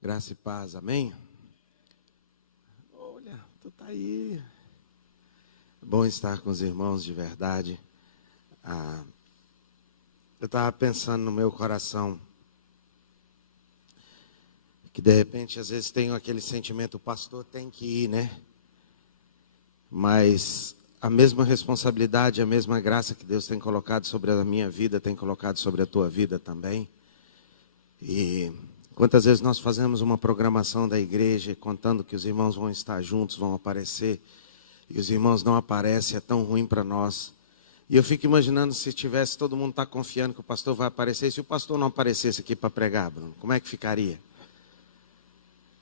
Graça e paz, amém? Olha, tu tá aí. É bom estar com os irmãos de verdade. Eu estava pensando no meu coração que de repente às vezes tenho aquele sentimento, o pastor tem que ir, né? Mas a mesma responsabilidade, a mesma graça que Deus tem colocado sobre a minha vida, tem colocado sobre a tua vida também. E quantas vezes nós fazemos uma programação da igreja, contando que os irmãos vão estar juntos, vão aparecer, e os irmãos não aparecem, é tão ruim para nós. E eu fico imaginando se tivesse, todo mundo está confiando que o pastor vai aparecer, e se o pastor não aparecesse aqui para pregar, Bruno, como é que ficaria?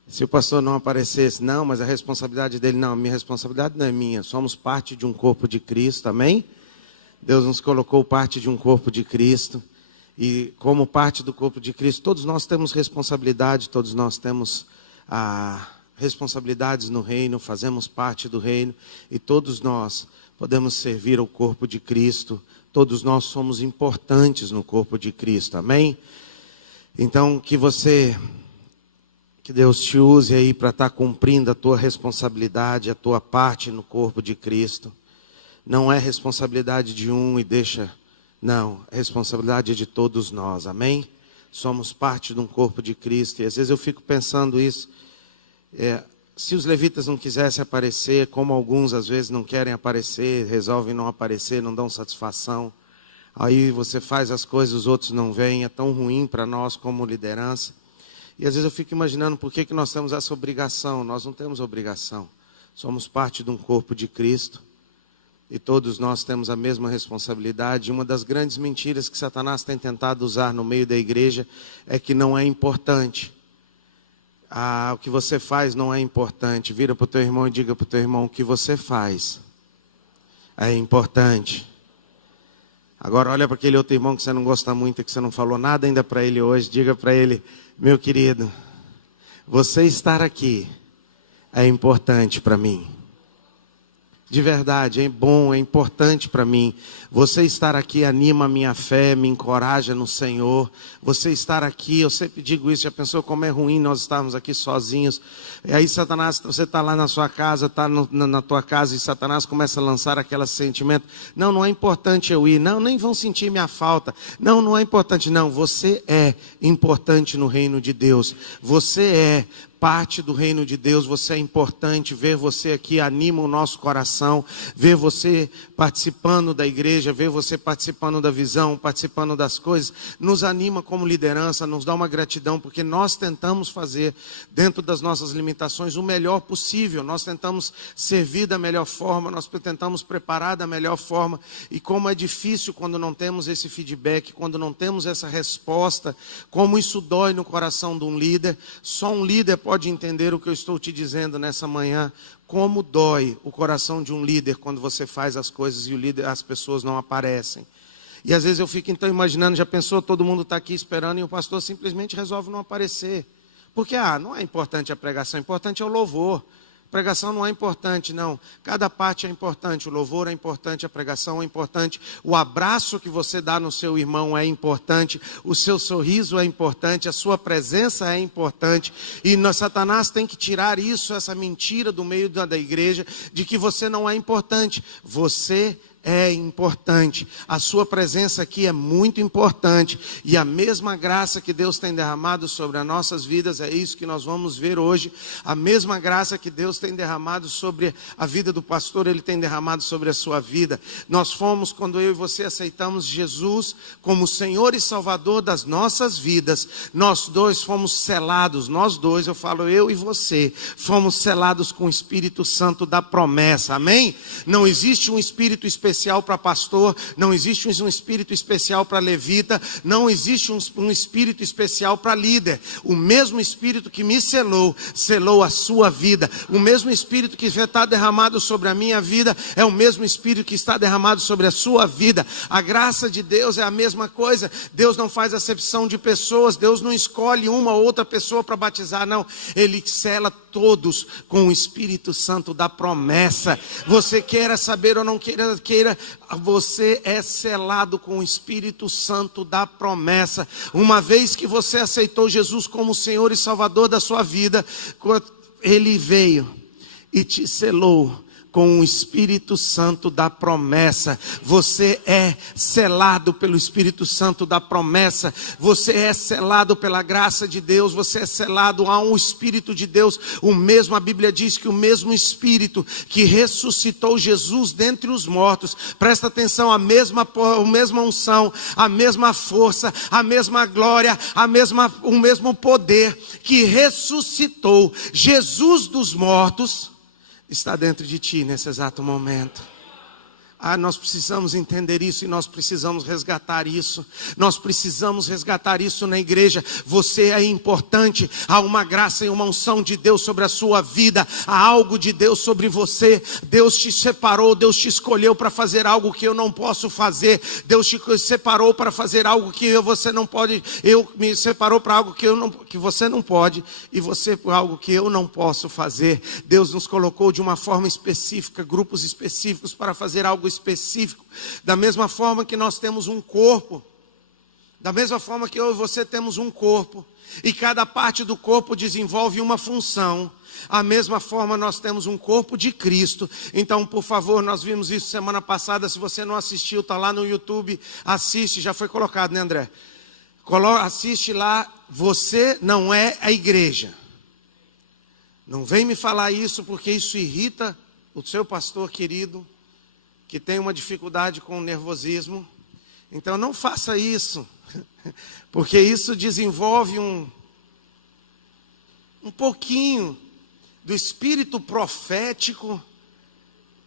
Se o pastor não aparecesse, não, mas a responsabilidade dele, não, a minha responsabilidade não é minha, somos parte de um corpo de Cristo, amém? Deus nos colocou parte de um corpo de Cristo. E como parte do corpo de Cristo, todos nós temos responsabilidade, todos nós temos responsabilidades no reino, fazemos parte do reino, e todos nós podemos servir ao corpo de Cristo, todos nós somos importantes no corpo de Cristo, amém? Então que Deus te use aí para estar cumprindo a tua responsabilidade, a tua parte no corpo de Cristo. Não é responsabilidade de um e deixa... Não, a responsabilidade é de todos nós, amém? Somos parte de um corpo de Cristo, e às vezes eu fico pensando isso, se os levitas não quisessem aparecer, como alguns às vezes não querem aparecer, resolvem não aparecer, não dão satisfação, aí você faz as coisas, os outros não vêm, é tão ruim para nós como liderança, e às vezes eu fico imaginando por que nós temos essa obrigação. Nós não temos obrigação, somos parte de um corpo de Cristo, e todos nós temos a mesma responsabilidade. Uma das grandes mentiras que Satanás tem tentado usar no meio da igreja é que não é importante. O que você faz não é importante. Vira para o teu irmão e diga para o teu irmão: o que você faz é importante. Agora olha para aquele outro irmão que você não gosta muito, que você não falou nada ainda para ele hoje. Diga para ele: meu querido, você estar aqui é importante para mim. De verdade, é bom, é importante para mim. Você estar aqui anima a minha fé, me encoraja no Senhor. Você estar aqui, eu sempre digo isso, já pensou como é ruim nós estarmos aqui sozinhos? E aí Satanás, você está lá na sua casa, está na tua casa, e Satanás começa a lançar aquele sentimento: não é importante eu ir, não, nem vão sentir minha falta. Não é importante, não, você é importante no reino de Deus. Você é parte do reino de Deus, você é importante. Ver você aqui anima o nosso coração, ver você participando da igreja, ver você participando da visão, participando das coisas, nos anima como liderança, nos dá uma gratidão, porque nós tentamos fazer, dentro das nossas limitações, o melhor possível, nós tentamos servir da melhor forma, nós tentamos preparar da melhor forma, e como é difícil quando não temos esse feedback, quando não temos essa resposta, como isso dói no coração de um líder. Só um líder pode entender o que eu estou te dizendo nessa manhã, como dói o coração de um líder quando você faz as coisas e as pessoas não aparecem. E às vezes eu fico então imaginando, já pensou, todo mundo está aqui esperando e o pastor simplesmente resolve não aparecer. Porque não é importante a pregação, importante é o louvor. Pregação não é importante, não. Cada parte é importante. O louvor é importante, a pregação é importante. O abraço que você dá no seu irmão é importante. O seu sorriso é importante. A sua presença é importante. E Satanás tem que tirar isso, essa mentira do meio da igreja, de que você não é importante. Você é importante, a sua presença aqui é muito importante, e a mesma graça que Deus tem derramado sobre as nossas vidas, é isso que nós vamos ver hoje. A mesma graça que Deus tem derramado sobre a vida do pastor, Ele tem derramado sobre a sua vida. Nós fomos, quando eu e você aceitamos Jesus como Senhor e Salvador das nossas vidas, nós dois fomos selados, nós dois, eu falo eu e você, fomos selados com o Espírito Santo da promessa, amém? Não existe um Espírito especial para pastor, não existe um espírito especial para levita, não existe um espírito especial para líder. O mesmo Espírito que me selou a sua vida. O mesmo Espírito que está derramado sobre a minha vida é o mesmo Espírito que está derramado sobre a sua vida. A graça de Deus é a mesma coisa. Deus não faz acepção de pessoas, Deus não escolhe uma ou outra pessoa para batizar, não. Ele sela todos com o Espírito Santo da promessa. Você queira saber ou não queira, você é selado com o Espírito Santo da promessa. Uma vez que você aceitou Jesus como Senhor e Salvador da sua vida, Ele veio e te selou com o Espírito Santo da promessa. Você é selado pelo Espírito Santo da promessa. Você é selado pela graça de Deus. Você é selado a um Espírito de Deus. O mesmo, a Bíblia diz que o mesmo Espírito que ressuscitou Jesus dentre os mortos. Presta atenção, a mesma unção, a mesma força, a mesma glória, o mesmo poder que ressuscitou Jesus dos mortos está dentro de ti nesse exato momento. Nós precisamos entender isso e nós precisamos resgatar isso. Nós precisamos resgatar isso na igreja. Você é importante. Há uma graça e uma unção de Deus sobre a sua vida. Há algo de Deus sobre você. Deus te separou, Deus te escolheu para fazer algo que eu não posso fazer. Deus te separou para fazer algo que você não pode. Eu me separou para algo que você não pode. E você para algo que eu não posso fazer. Deus nos colocou de uma forma específica, grupos específicos para fazer algo específico. Da mesma forma que nós temos um corpo, da mesma forma que eu e você temos um corpo, e cada parte do corpo desenvolve uma função, a mesma forma nós temos um corpo de Cristo. Então, por favor, nós vimos isso semana passada. Se você não assistiu, está lá no YouTube, assiste, já foi colocado, né, André? Assiste lá. Você não é a igreja. Não vem me falar isso, porque isso irrita o seu pastor querido, que tem uma dificuldade com o nervosismo. Então não faça isso, porque isso desenvolve um pouquinho do espírito profético,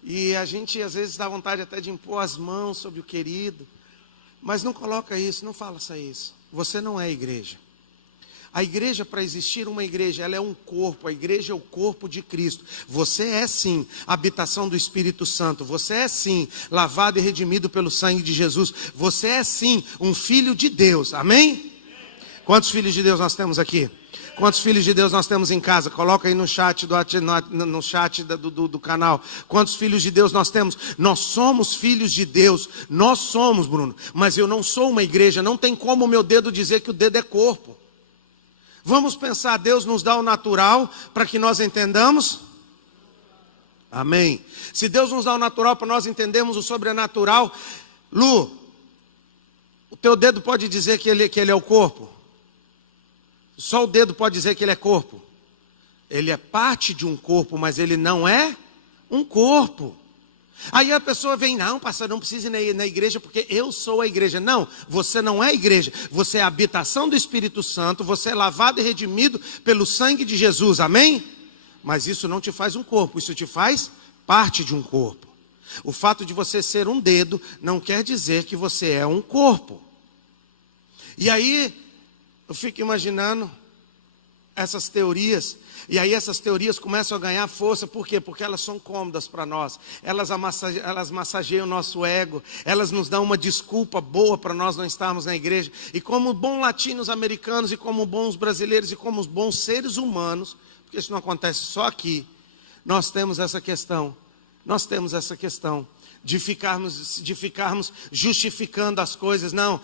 e a gente às vezes dá vontade até de impor as mãos sobre o querido, mas não coloca isso, não faça isso. Você não é a igreja. A igreja, para existir uma igreja, ela é um corpo. A igreja é o corpo de Cristo. Você é sim habitação do Espírito Santo. Você é sim lavado e redimido pelo sangue de Jesus. Você é sim um filho de Deus. Amém? Quantos filhos de Deus nós temos aqui? Quantos filhos de Deus nós temos em casa? Coloca aí no chat do canal. Quantos filhos de Deus nós temos? Nós somos filhos de Deus. Nós somos, Bruno. Mas eu não sou uma igreja. Não tem como o meu dedo dizer que o dedo é corpo. Vamos pensar, Deus nos dá o natural para que nós entendamos? Amém. Se Deus nos dá o natural para nós entendermos o sobrenatural, Lu, o teu dedo pode dizer que ele é o corpo? Só o dedo pode dizer que ele é corpo? Ele é parte de um corpo, mas ele não é um corpo. Aí a pessoa vem, não, pastor, não precisa ir na igreja porque eu sou a igreja. Não, você não é a igreja. Você é a habitação do Espírito Santo. Você é lavado e redimido pelo sangue de Jesus, amém? Mas isso não te faz um corpo, isso te faz parte de um corpo. O fato de você ser um dedo não quer dizer que você é um corpo. E aí eu fico imaginando essas teorias. E aí essas teorias começam a ganhar força. Por quê? Porque elas são cômodas para nós. Elas massageiam o nosso ego. Elas nos dão uma desculpa boa para nós não estarmos na igreja. E como bons latinos americanos, e como bons brasileiros, e como bons seres humanos, porque isso não acontece só aqui, nós temos essa questão. Nós temos essa questão de ficarmos justificando as coisas. Não,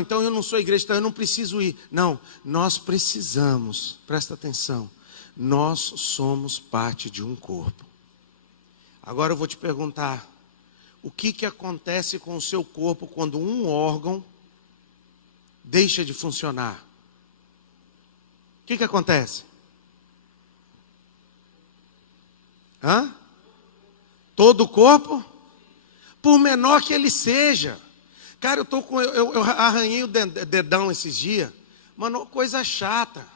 então eu não sou igreja, então eu não preciso ir. Não, nós precisamos, presta atenção. Nós somos parte de um corpo. Agora eu vou te perguntar, o que acontece com o seu corpo quando um órgão deixa de funcionar? O que acontece? Todo o corpo? Por menor que ele seja. Cara, eu arranhei o dedão esses dias. Mano, coisa chata.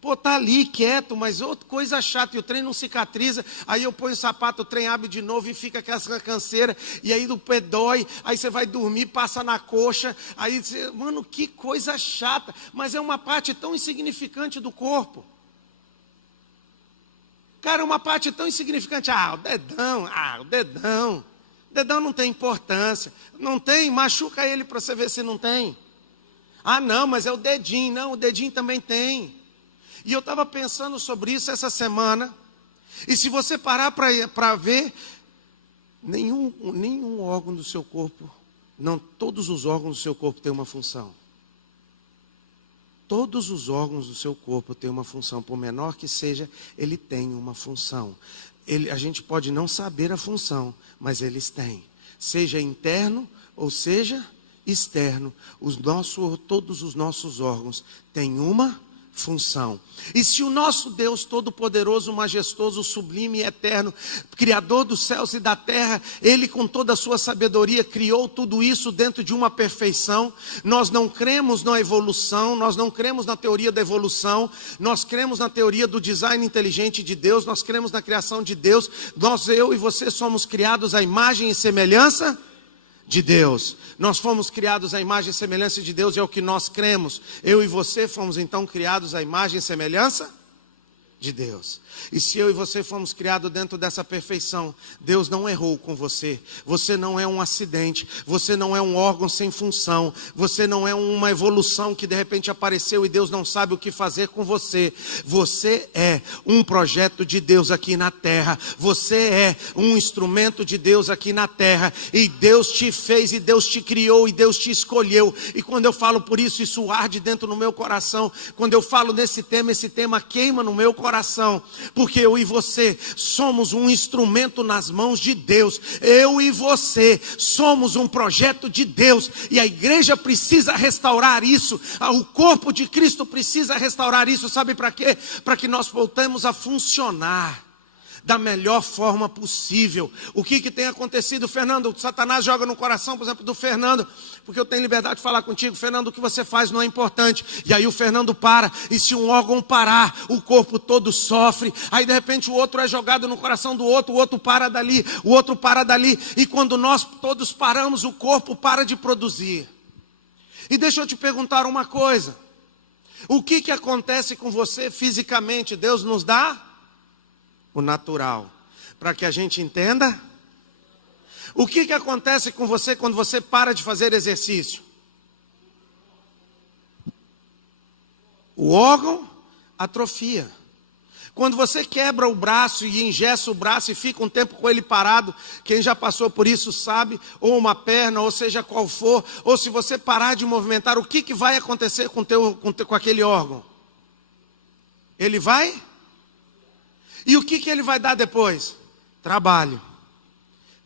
Pô, tá ali quieto, mas outra coisa chata. E o trem não cicatriza. Aí eu ponho o sapato, o trem abre de novo e fica aquela canseira. E aí o pé dói. Aí você vai dormir, passa na coxa. Aí você, mano, que coisa chata. Mas é uma parte tão insignificante do corpo. Cara, uma parte tão insignificante. O dedão. O dedão não tem importância. Não tem, machuca ele para você ver se não tem. Não, mas é o dedinho. Não, o dedinho também tem. E eu estava pensando sobre isso essa semana. E se você parar para ver, nenhum órgão do seu corpo, não, todos os órgãos do seu corpo têm uma função. Todos os órgãos do seu corpo têm uma função, por menor que seja, ele tem uma função. A gente pode não saber a função, mas eles têm. Seja interno ou seja externo, todos os nossos órgãos têm uma função. E se o nosso Deus todo-poderoso, majestoso, sublime e eterno, Criador dos céus e da terra, Ele com toda a sua sabedoria criou tudo isso dentro de uma perfeição, nós não cremos na evolução, nós não cremos na teoria da evolução, nós cremos na teoria do design inteligente de Deus, nós cremos na criação de Deus, eu e você somos criados à imagem e semelhança de Deus. Nós fomos criados à imagem e semelhança de Deus, é o que nós cremos. Eu e você fomos então criados à imagem e semelhança de Deus. E se eu e você fomos criados dentro dessa perfeição, Deus não errou com você. Você não é um acidente, você não é um órgão sem função, você não é uma evolução que de repente apareceu e Deus não sabe o que fazer com você. Você é um projeto de Deus aqui na terra, você é um instrumento de Deus aqui na terra, e Deus te fez, e Deus te criou, e Deus te escolheu. E quando eu falo por isso, isso arde dentro do meu coração. Quando eu falo desse tema, esse tema queima no meu coração, porque eu e você somos um instrumento nas mãos de Deus. Eu e você somos um projeto de Deus, e a igreja precisa restaurar isso, o corpo de Cristo precisa restaurar isso. Sabe para quê? Para que nós voltemos a funcionar da melhor forma possível. O que tem acontecido, Fernando? Satanás joga no coração, por exemplo, do Fernando, porque eu tenho liberdade de falar contigo. Fernando, o que você faz não é importante. E aí o Fernando para, e se um órgão parar, o corpo todo sofre. Aí de repente o outro é jogado no coração do outro, o outro para dali, o outro para dali. E quando nós todos paramos, o corpo para de produzir. E deixa eu te perguntar uma coisa. O que acontece com você fisicamente? Deus nos dá o natural, para que a gente entenda. O que acontece com você quando você para de fazer exercício? O órgão atrofia. Quando você quebra o braço e engessa o braço e fica um tempo com ele parado, quem já passou por isso sabe, ou uma perna, ou seja qual for, ou se você parar de movimentar, o que vai acontecer com aquele órgão? Ele vai? E o que ele vai dar depois? Trabalho.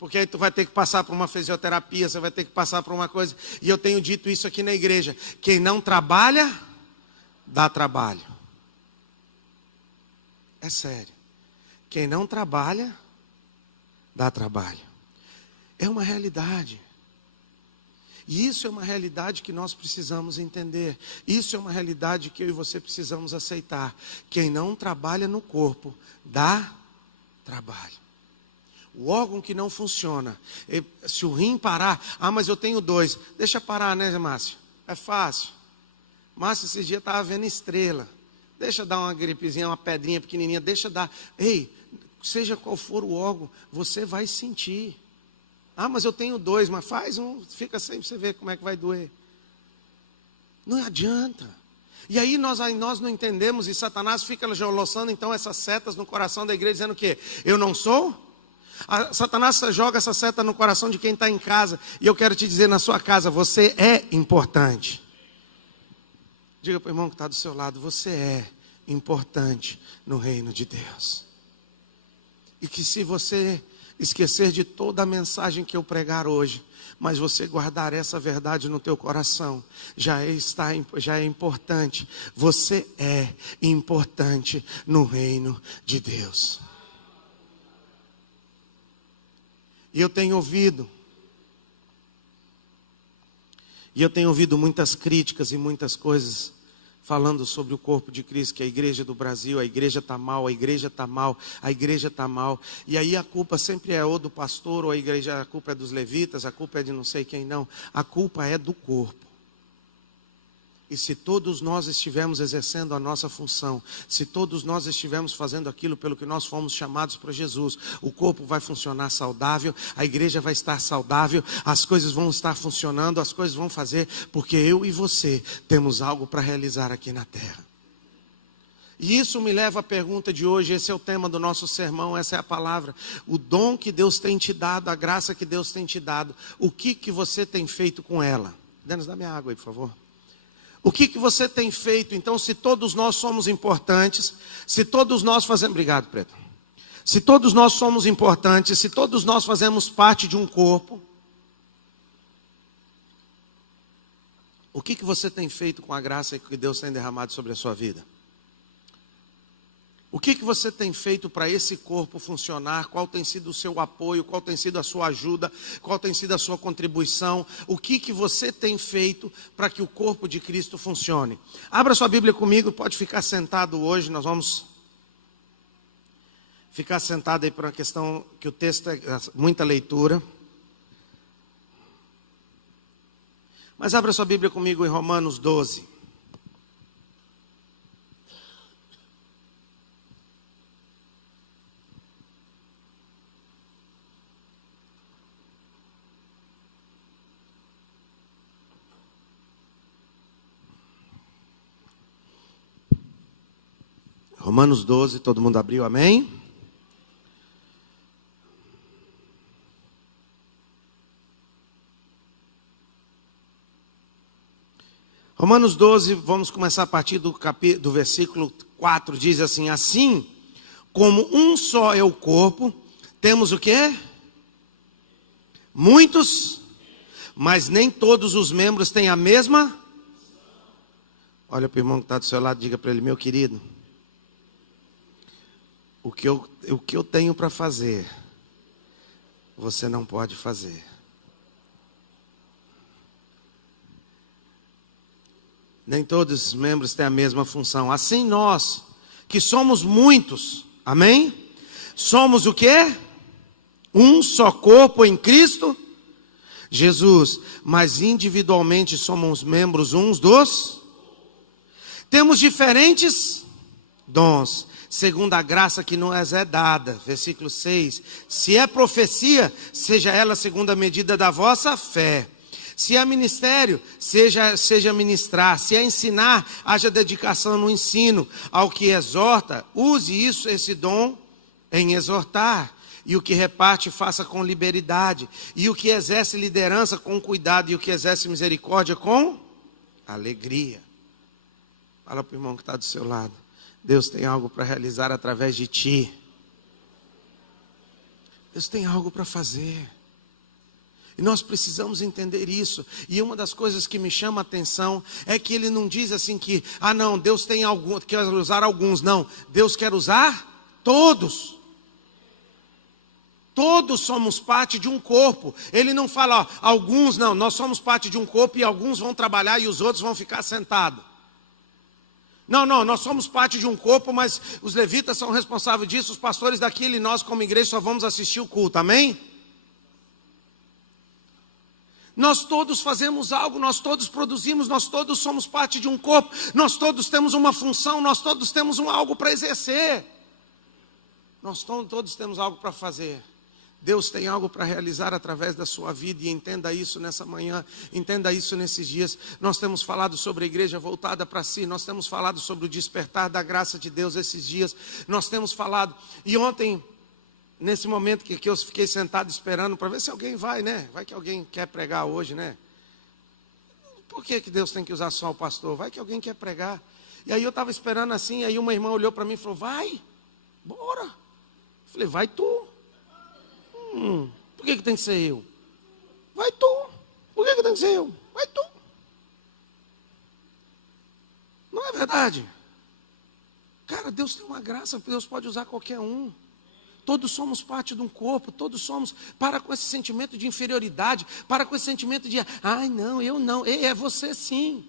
Porque aí tu vai ter que passar por uma fisioterapia, você vai ter que passar por uma coisa. E eu tenho dito isso aqui na igreja: quem não trabalha, dá trabalho. É sério. Quem não trabalha, dá trabalho. É uma realidade. E isso é uma realidade que nós precisamos entender. Isso é uma realidade que eu e você precisamos aceitar. Quem não trabalha no corpo, dá trabalho. O órgão que não funciona, se o rim parar, mas eu tenho 2. Deixa parar, né, Márcio? É fácil. Márcio esses dias estava vendo estrela. Deixa dar uma gripezinha, uma pedrinha pequenininha, deixa dar. Ei, seja qual for o órgão, você vai sentir. Mas eu tenho 2, mas faz um, fica sem você ver como é que vai doer. Não adianta. E aí nós não entendemos, e Satanás fica lançando então essas setas no coração da igreja, dizendo o quê? Eu não sou? Satanás joga essa seta no coração de quem está em casa, e eu quero te dizer, na sua casa, você é importante. Diga para o irmão que está do seu lado, você é importante no reino de Deus. E que se você esquecer de toda a mensagem que eu pregar hoje, mas você guardar essa verdade no teu coração, já é importante. Você é importante no reino de Deus. E eu tenho ouvido muitas críticas e muitas coisas falando sobre o corpo de Cristo, que a igreja do Brasil, a igreja está mal, a igreja está mal, a igreja está mal. E aí a culpa sempre é ou do pastor, ou a culpa é dos levitas, a culpa é de não sei quem, não. A culpa é do corpo. E se todos nós estivermos exercendo a nossa função, se todos nós estivermos fazendo aquilo pelo que nós fomos chamados por Jesus, o corpo vai funcionar saudável, a igreja vai estar saudável, as coisas vão estar funcionando, as coisas vão fazer, porque eu e você temos algo para realizar aqui na terra. E isso me leva à pergunta de hoje, esse é o tema do nosso sermão, essa é a palavra. O dom que Deus tem te dado, a graça que Deus tem te dado, o que você tem feito com ela? Denis, dá minha água aí, por favor. O que você tem feito? Então, se todos nós somos importantes, se todos nós fazemos... Obrigado, Preto. Se todos nós somos importantes, se todos nós fazemos parte de um corpo, o que você tem feito com a graça que Deus tem derramado sobre a sua vida? O que você tem feito para esse corpo funcionar? Qual tem sido o seu apoio? Qual tem sido a sua ajuda? Qual tem sido a sua contribuição? O que você tem feito para que o corpo de Cristo funcione? Abra sua Bíblia comigo, pode ficar sentado hoje, nós vamos ficar sentado aí por uma questão que o texto é muita leitura. Mas abra sua Bíblia comigo em Romanos 12. Romanos 12, todo mundo abriu, amém? Romanos 12, vamos começar a partir do versículo 4, diz assim: assim como um só é o corpo, temos o quê? Muitos, mas nem todos os membros têm a mesma. Olha para o irmão que está do seu lado, diga para ele: meu querido, o que eu tenho para fazer, você não pode fazer. Nem todos os membros têm a mesma função. Assim nós, que somos muitos, amém? Somos o quê? Um só corpo em Cristo Jesus, mas individualmente somos membros uns dos. Temos diferentes dons, segundo a graça que nos é dada. Versículo 6. Se é profecia, seja ela segundo a medida da vossa fé. Se é ministério, seja ministrar. Se é ensinar, haja dedicação no ensino. Ao que exorta, use esse dom em exortar. E o que reparte, faça com liberalidade. E o que exerce liderança, com cuidado. E o que exerce misericórdia, com alegria. Fala para o irmão que está do seu lado: Deus tem algo para realizar através de ti. Deus tem algo para fazer. E nós precisamos entender isso. E uma das coisas que me chama a atenção é que ele não diz assim que, não, Deus tem quer usar alguns. Não, Deus quer usar todos. Todos somos parte de um corpo. Ele não fala, alguns não, nós somos parte de um corpo e alguns vão trabalhar e os outros vão ficar sentados. Não, nós somos parte de um corpo, mas os levitas são responsáveis disso, os pastores daquilo, e nós como igreja só vamos assistir o culto, amém? Nós todos fazemos algo, nós todos produzimos, nós todos somos parte de um corpo, nós todos temos uma função, nós todos temos algo para exercer. Nós todos temos algo para fazer. Deus tem algo para realizar através da sua vida, e entenda isso nessa manhã, entenda isso nesses dias. Nós temos falado sobre a igreja voltada para si, nós temos falado sobre o despertar da graça de Deus esses dias, nós temos falado, e ontem, nesse momento que eu fiquei sentado esperando para ver se alguém vai, né? Vai que alguém quer pregar hoje, né? Por que Deus tem que usar só o pastor? Vai que alguém quer pregar. E aí eu estava esperando assim, e aí uma irmã olhou para mim e falou: vai, bora. Eu falei: vai tu. Por que tem que ser eu? Vai tu. Por que tem que ser eu? Vai tu. Não é verdade? Cara, Deus tem uma graça, Deus pode usar qualquer um. Todos somos parte de um corpo, todos somos. Para com esse sentimento de inferioridade, para com esse sentimento de, não, eu não. É você sim.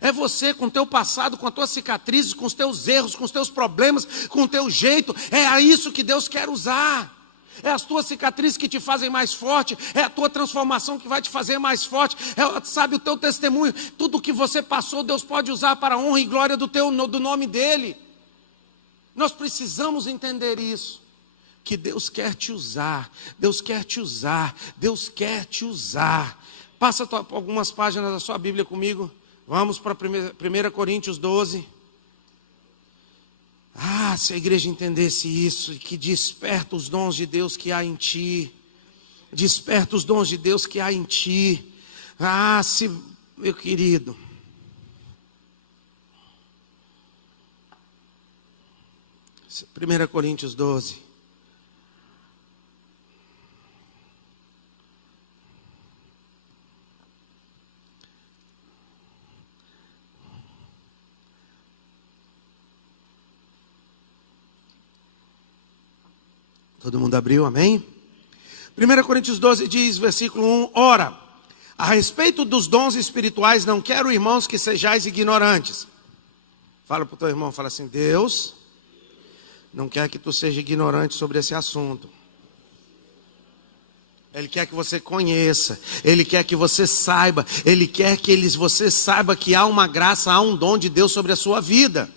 É você com o teu passado, com as tuas cicatrizes, com os teus erros, com os teus problemas, com o teu jeito. É a isso que Deus quer usar. É as tuas cicatrizes que te fazem mais forte, é a tua transformação que vai te fazer mais forte, sabe, o teu testemunho, tudo que você passou, Deus pode usar para a honra e glória do nome dEle. Nós precisamos entender isso, que Deus quer te usar, Deus quer te usar, Deus quer te usar. Passa algumas páginas da sua Bíblia comigo, vamos para 1 Coríntios 12. Ah, se a igreja entendesse isso, que desperta os dons de Deus que há em ti. Desperta os dons de Deus que há em ti. Ah, se, meu querido. Primeira Coríntios 12. Todo mundo abriu, amém? 1 Coríntios 12 diz, versículo 1, ora, a respeito dos dons espirituais, não quero, irmãos, que sejais ignorantes. Fala para o teu irmão, fala assim, Deus não quer que tu seja ignorante sobre esse assunto. Ele quer que você conheça, Ele quer que você saiba, Ele quer que você saiba que há uma graça, há um dom de Deus sobre a sua vida.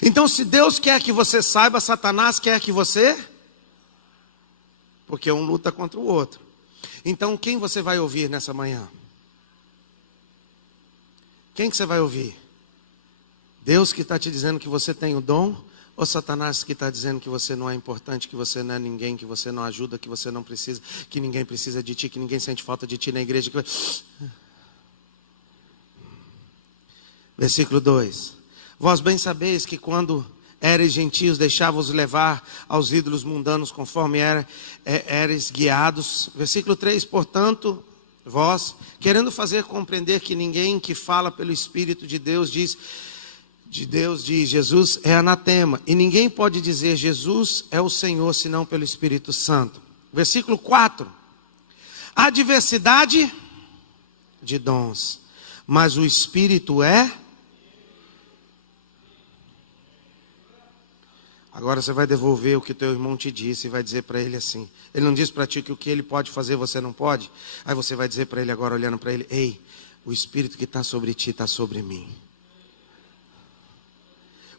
Então, se Deus quer que você saiba, Satanás quer que você... Porque um luta contra o outro. Então, quem você vai ouvir nessa manhã? Quem que você vai ouvir? Deus que está te dizendo que você tem o dom? Ou Satanás que está dizendo que você não é importante, que você não é ninguém, que você não ajuda, que você não precisa, que ninguém precisa de ti, que ninguém sente falta de ti na igreja? Versículo 2. Vós bem sabeis que quando... eres gentios, deixava-vos levar aos ídolos mundanos, conforme eres guiados. Versículo 3, portanto, vós, querendo fazer compreender que ninguém que fala pelo Espírito de Deus diz, Jesus é anatema. E ninguém pode dizer, Jesus é o Senhor, senão pelo Espírito Santo. Versículo 4, há diversidade de dons, mas o Espírito é... Agora você vai devolver o que teu irmão te disse e vai dizer para ele assim. Ele não disse para ti que o que ele pode fazer você não pode? Aí você vai dizer para ele agora, olhando para ele, ei, o Espírito que está sobre ti está sobre mim.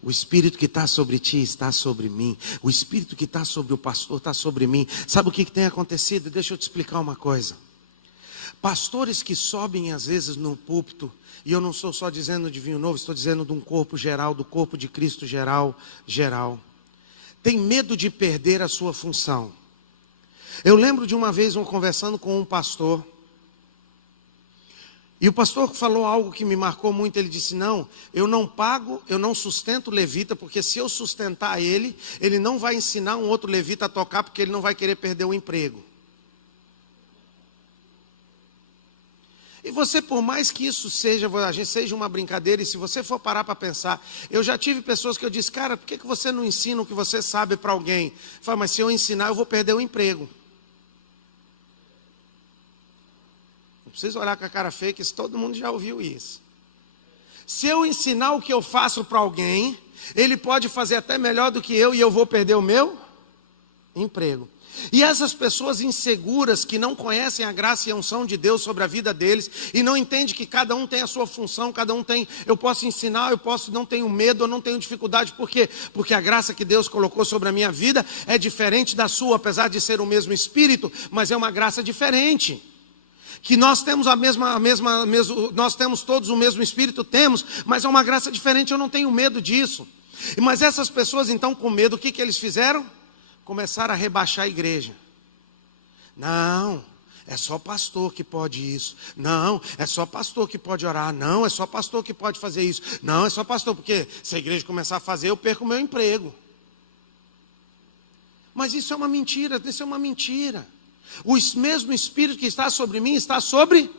O Espírito que está sobre ti está sobre mim. O Espírito que está sobre o pastor está sobre mim. Sabe o que tem acontecido? Deixa eu te explicar uma coisa. Pastores que sobem às vezes no púlpito, e eu não estou só dizendo de Vinho Novo, estou dizendo de um corpo geral, do corpo de Cristo geral. Tem medo de perder a sua função. Eu lembro de uma vez conversando com um pastor. E o pastor falou algo que me marcou muito. Ele disse, não, eu não pago, eu não sustento o levita, porque se eu sustentar ele, ele não vai ensinar um outro levita a tocar, porque ele não vai querer perder o emprego. E você, por mais que isso seja uma brincadeira, e se você for parar para pensar, eu já tive pessoas que eu disse, cara, por que você não ensina o que você sabe para alguém? Fala, mas se eu ensinar, eu vou perder o emprego. Não precisa olhar com a cara feia, que todo mundo já ouviu isso. Se eu ensinar o que eu faço para alguém, ele pode fazer até melhor do que eu, e eu vou perder o meu emprego. E essas pessoas inseguras que não conhecem a graça e a unção de Deus sobre a vida deles e não entendem que cada um tem a sua função, cada um tem, eu posso ensinar, não tenho medo, eu não tenho dificuldade, por quê? Porque a graça que Deus colocou sobre a minha vida é diferente da sua, apesar de ser o mesmo Espírito, mas é uma graça diferente. Que nós temos nós temos todos o mesmo Espírito, temos, mas é uma graça diferente, eu não tenho medo disso. Mas essas pessoas então com medo, o que eles fizeram? Começaram a rebaixar a igreja. Não, é só pastor que pode isso. Não, é só pastor que pode orar. Não, é só pastor que pode fazer isso. Não, é só pastor, porque se a igreja começar a fazer, eu perco o meu emprego. Mas isso é uma mentira, O mesmo Espírito que está sobre mim, está sobre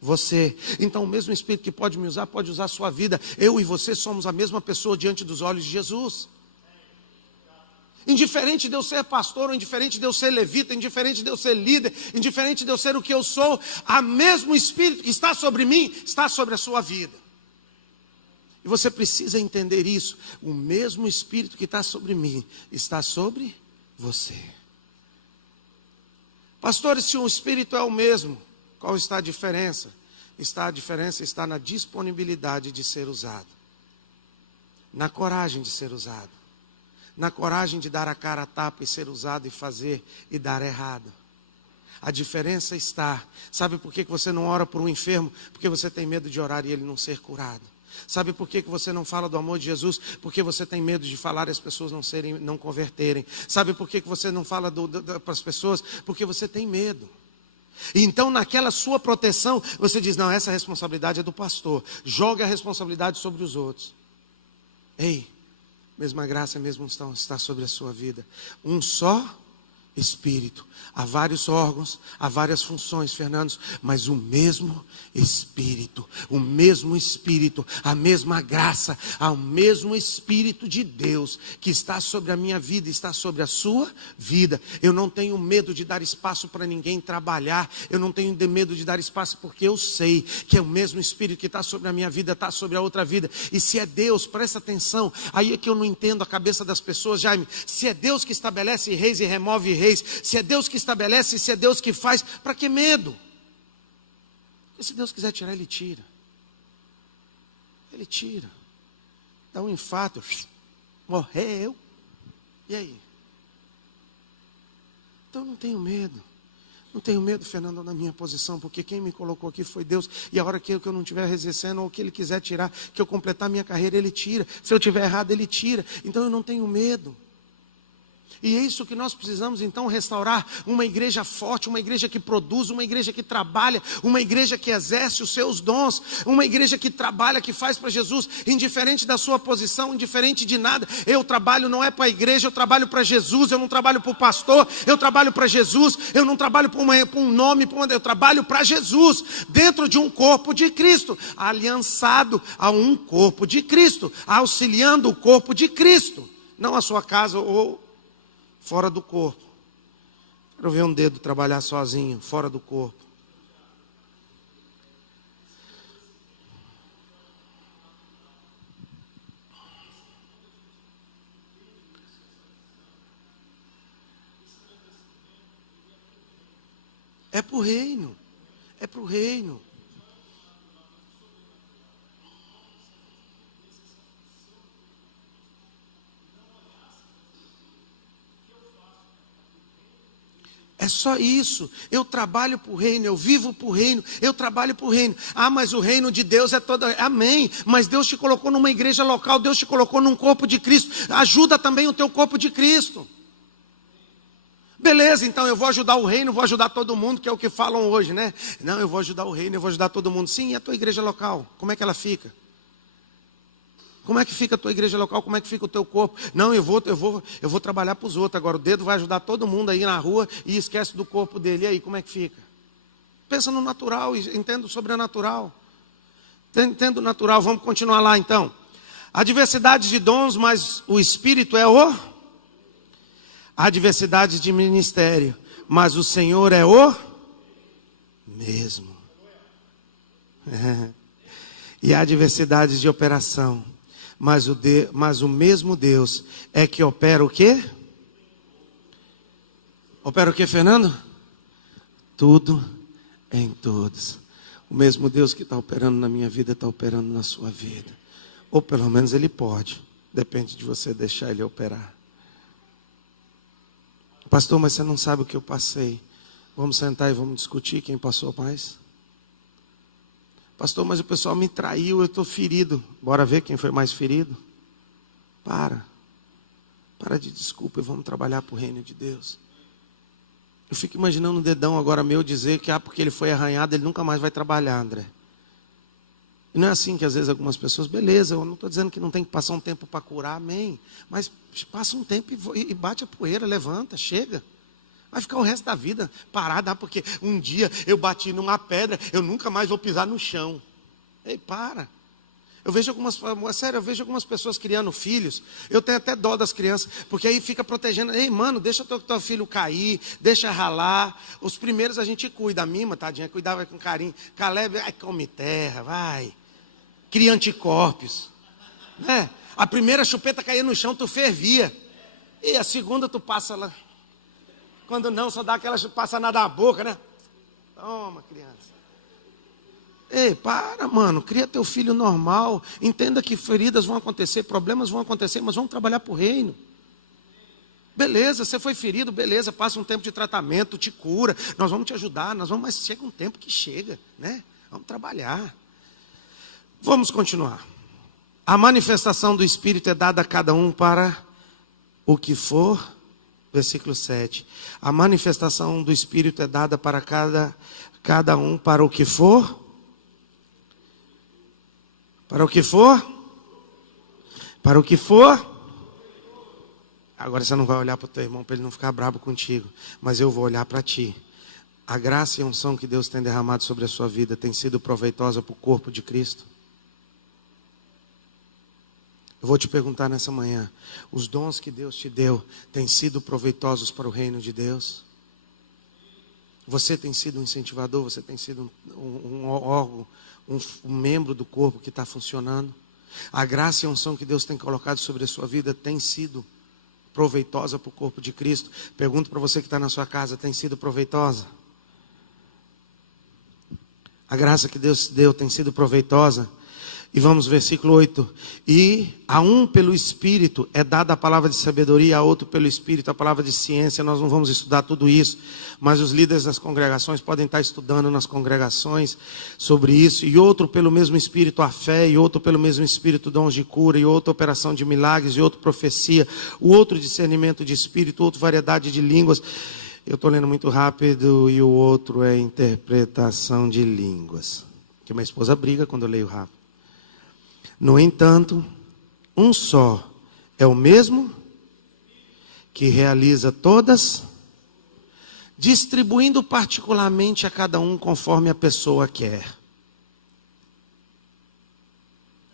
você. Então o mesmo Espírito que pode me usar, pode usar a sua vida. Eu e você somos a mesma pessoa diante dos olhos de Jesus. Indiferente de eu ser pastor, ou indiferente de eu ser levita, indiferente de eu ser líder, indiferente de eu ser o que eu sou, o mesmo Espírito que está sobre mim, está sobre a sua vida. E você precisa entender isso. O mesmo Espírito que está sobre mim, está sobre você. Pastores, se o Espírito é o mesmo, qual está a diferença? A diferença está na disponibilidade de ser usado. Na coragem de ser usado. Na coragem de dar a cara a tapa e ser usado e fazer e dar errado. A diferença está, sabe por que você não ora por um enfermo? Porque você tem medo de orar e ele não ser curado. Sabe por que você não fala do amor de Jesus? Porque você tem medo de falar e as pessoas não converterem. Sabe por que você não fala para as pessoas? Porque você tem medo. Então, naquela sua proteção, você diz, não, essa responsabilidade é do pastor. Joga a responsabilidade sobre os outros. Ei, mesma graça, mesma unção está sobre a sua vida. Um só Espírito. Há vários órgãos, há várias funções, Fernando, mas o mesmo Espírito, a mesma graça, o mesmo Espírito de Deus que está sobre a minha vida, está sobre a sua vida. Eu não tenho medo de dar espaço para ninguém trabalhar, eu não tenho medo de dar espaço porque eu sei que é o mesmo Espírito que está sobre a minha vida, está sobre a outra vida. E se é Deus, presta atenção, aí é que eu não entendo a cabeça das pessoas, Jaime. Se é Deus que estabelece reis e remove reis, se é Deus que estabelece, se é Deus que faz, para que medo? Porque se Deus quiser tirar, Ele tira. Ele tira. Dá um infarto, morreu. E aí? Então eu não tenho medo. Não tenho medo, Fernando, na minha posição, porque quem me colocou aqui foi Deus. E a hora que eu não estiver exercendo, ou que Ele quiser tirar, que eu completar minha carreira, Ele tira. Se eu estiver errado, Ele tira. Então eu não tenho medo. E é isso que nós precisamos então restaurar, uma igreja forte, uma igreja que produz, uma igreja que trabalha, uma igreja que exerce os seus dons, uma igreja que trabalha, que faz para Jesus, indiferente da sua posição, indiferente de nada. Eu trabalho não é para a igreja, eu trabalho para Jesus, eu não trabalho para o pastor, eu trabalho para Jesus, eu não trabalho para um nome, eu trabalho para Jesus, dentro de um corpo de Cristo, aliançado a um corpo de Cristo, auxiliando o corpo de Cristo, não a sua casa ou fora do corpo. Quero ver um dedo trabalhar sozinho, fora do corpo. É para o reino. É para o reino. É só isso. Eu trabalho para o reino, eu vivo para o reino, eu trabalho para o reino. Ah, mas o reino de Deus é todo... Amém. Mas Deus te colocou numa igreja local, Deus te colocou num corpo de Cristo. Ajuda também o teu corpo de Cristo. Beleza, então eu vou ajudar o reino, vou ajudar todo mundo, que é o que falam hoje, né? Não, eu vou ajudar o reino, eu vou ajudar todo mundo. Sim, e a tua igreja local? Como é que ela fica? Como é que fica a tua igreja local? Como é que fica o teu corpo? Não, eu vou trabalhar para os outros. Agora o dedo vai ajudar todo mundo aí na rua e esquece do corpo dele. E aí, como é que fica? Pensa no natural, entenda o sobrenatural. Entenda o natural, vamos continuar lá então. A diversidade de dons, mas o Espírito é o... Há diversidade de ministério, mas o Senhor é o mesmo. E há diversidade de operação, mas o mesmo Deus é que opera o quê? Opera o quê, Fernando? Tudo em todos. O mesmo Deus que está operando na minha vida está operando na sua vida. Ou pelo menos Ele pode. Depende de você deixar Ele operar. Pastor, mas você não sabe o que eu passei. Vamos sentar e vamos discutir quem passou mais? Pastor, mas o pessoal me traiu, eu estou ferido. Bora ver quem foi mais ferido? Para de desculpa e vamos trabalhar para o reino de Deus. Eu fico imaginando um dedão agora meu dizer que porque ele foi arranhado, ele nunca mais vai trabalhar, André. E não é assim que às vezes algumas pessoas, beleza, eu não estou dizendo que não tem que passar um tempo para curar, amém. Mas passa um tempo e bate a poeira, levanta, chega. Vai ficar o resto da vida parado, porque um dia eu bati numa pedra, eu nunca mais vou pisar no chão. Ei, para. Eu vejo algumas pessoas criando filhos, eu tenho até dó das crianças, porque aí fica protegendo. Ei, mano, deixa teu filho cair, deixa ralar. Os primeiros a gente cuida, mima, tadinha, cuidava com carinho. Caleb, come terra, vai. Cria anticorpos. Né? A primeira chupeta caía no chão, tu fervia. E a segunda tu passa lá. Quando não, só dá aquela passanada na boca, né? Toma, criança. Ei, para, mano, cria teu filho normal. Entenda que feridas vão acontecer, problemas vão acontecer, mas vamos trabalhar para o reino. Beleza, você foi ferido, beleza, passa um tempo de tratamento, te cura, nós vamos te ajudar, mas chega um tempo que chega, né? Vamos trabalhar. Vamos continuar. A manifestação do Espírito é dada a cada um para o que for. Versículo 7. A manifestação do Espírito é dada para cada um para o que for. Para o que for? Para o que for? Agora você não vai olhar para o teu irmão para ele não ficar bravo contigo. Mas eu vou olhar para ti. A graça e a unção que Deus tem derramado sobre a sua vida tem sido proveitosa para o corpo de Cristo? Eu vou te perguntar nessa manhã. Os dons que Deus te deu têm sido proveitosos para o reino de Deus? Você tem sido um incentivador? Você tem sido um órgão, um membro do corpo que está funcionando? A graça e a unção que Deus tem colocado sobre a sua vida tem sido proveitosa para o corpo de Cristo? Pergunto para você que está na sua casa, tem sido proveitosa? A graça que Deus deu tem sido proveitosa? E vamos, versículo 8. E a um pelo Espírito é dada a palavra de sabedoria, a outro pelo Espírito a palavra de ciência. Nós não vamos estudar tudo isso, mas os líderes das congregações podem estar estudando nas congregações sobre isso. E outro pelo mesmo Espírito a fé, e outro pelo mesmo Espírito dons de cura, e outro operação de milagres, e outro profecia, o outro discernimento de espírito, outro variedade de línguas. Eu estou lendo muito rápido, e o outro é interpretação de línguas. Que minha esposa briga quando eu leio rápido. No entanto, um só é o mesmo que realiza todas, distribuindo particularmente a cada um conforme a pessoa quer.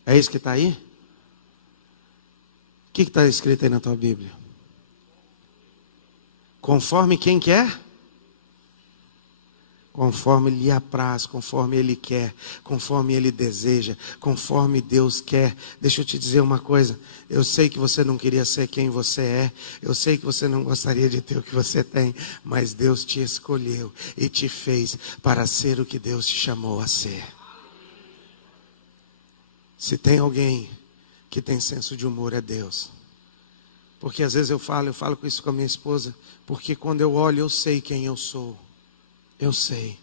É isso que está aí? O que está escrito aí na tua Bíblia? Conforme quem quer? Conforme lhe apraz, conforme Ele quer, conforme Ele deseja, conforme Deus quer. Deixa eu te dizer uma coisa, eu sei que você não queria ser quem você é, eu sei que você não gostaria de ter o que você tem, mas Deus te escolheu e te fez para ser o que Deus te chamou a ser. Se tem alguém que tem senso de humor, é Deus. Porque às vezes eu falo com isso com a minha esposa, porque quando eu olho eu sei quem eu sou. Eu sei,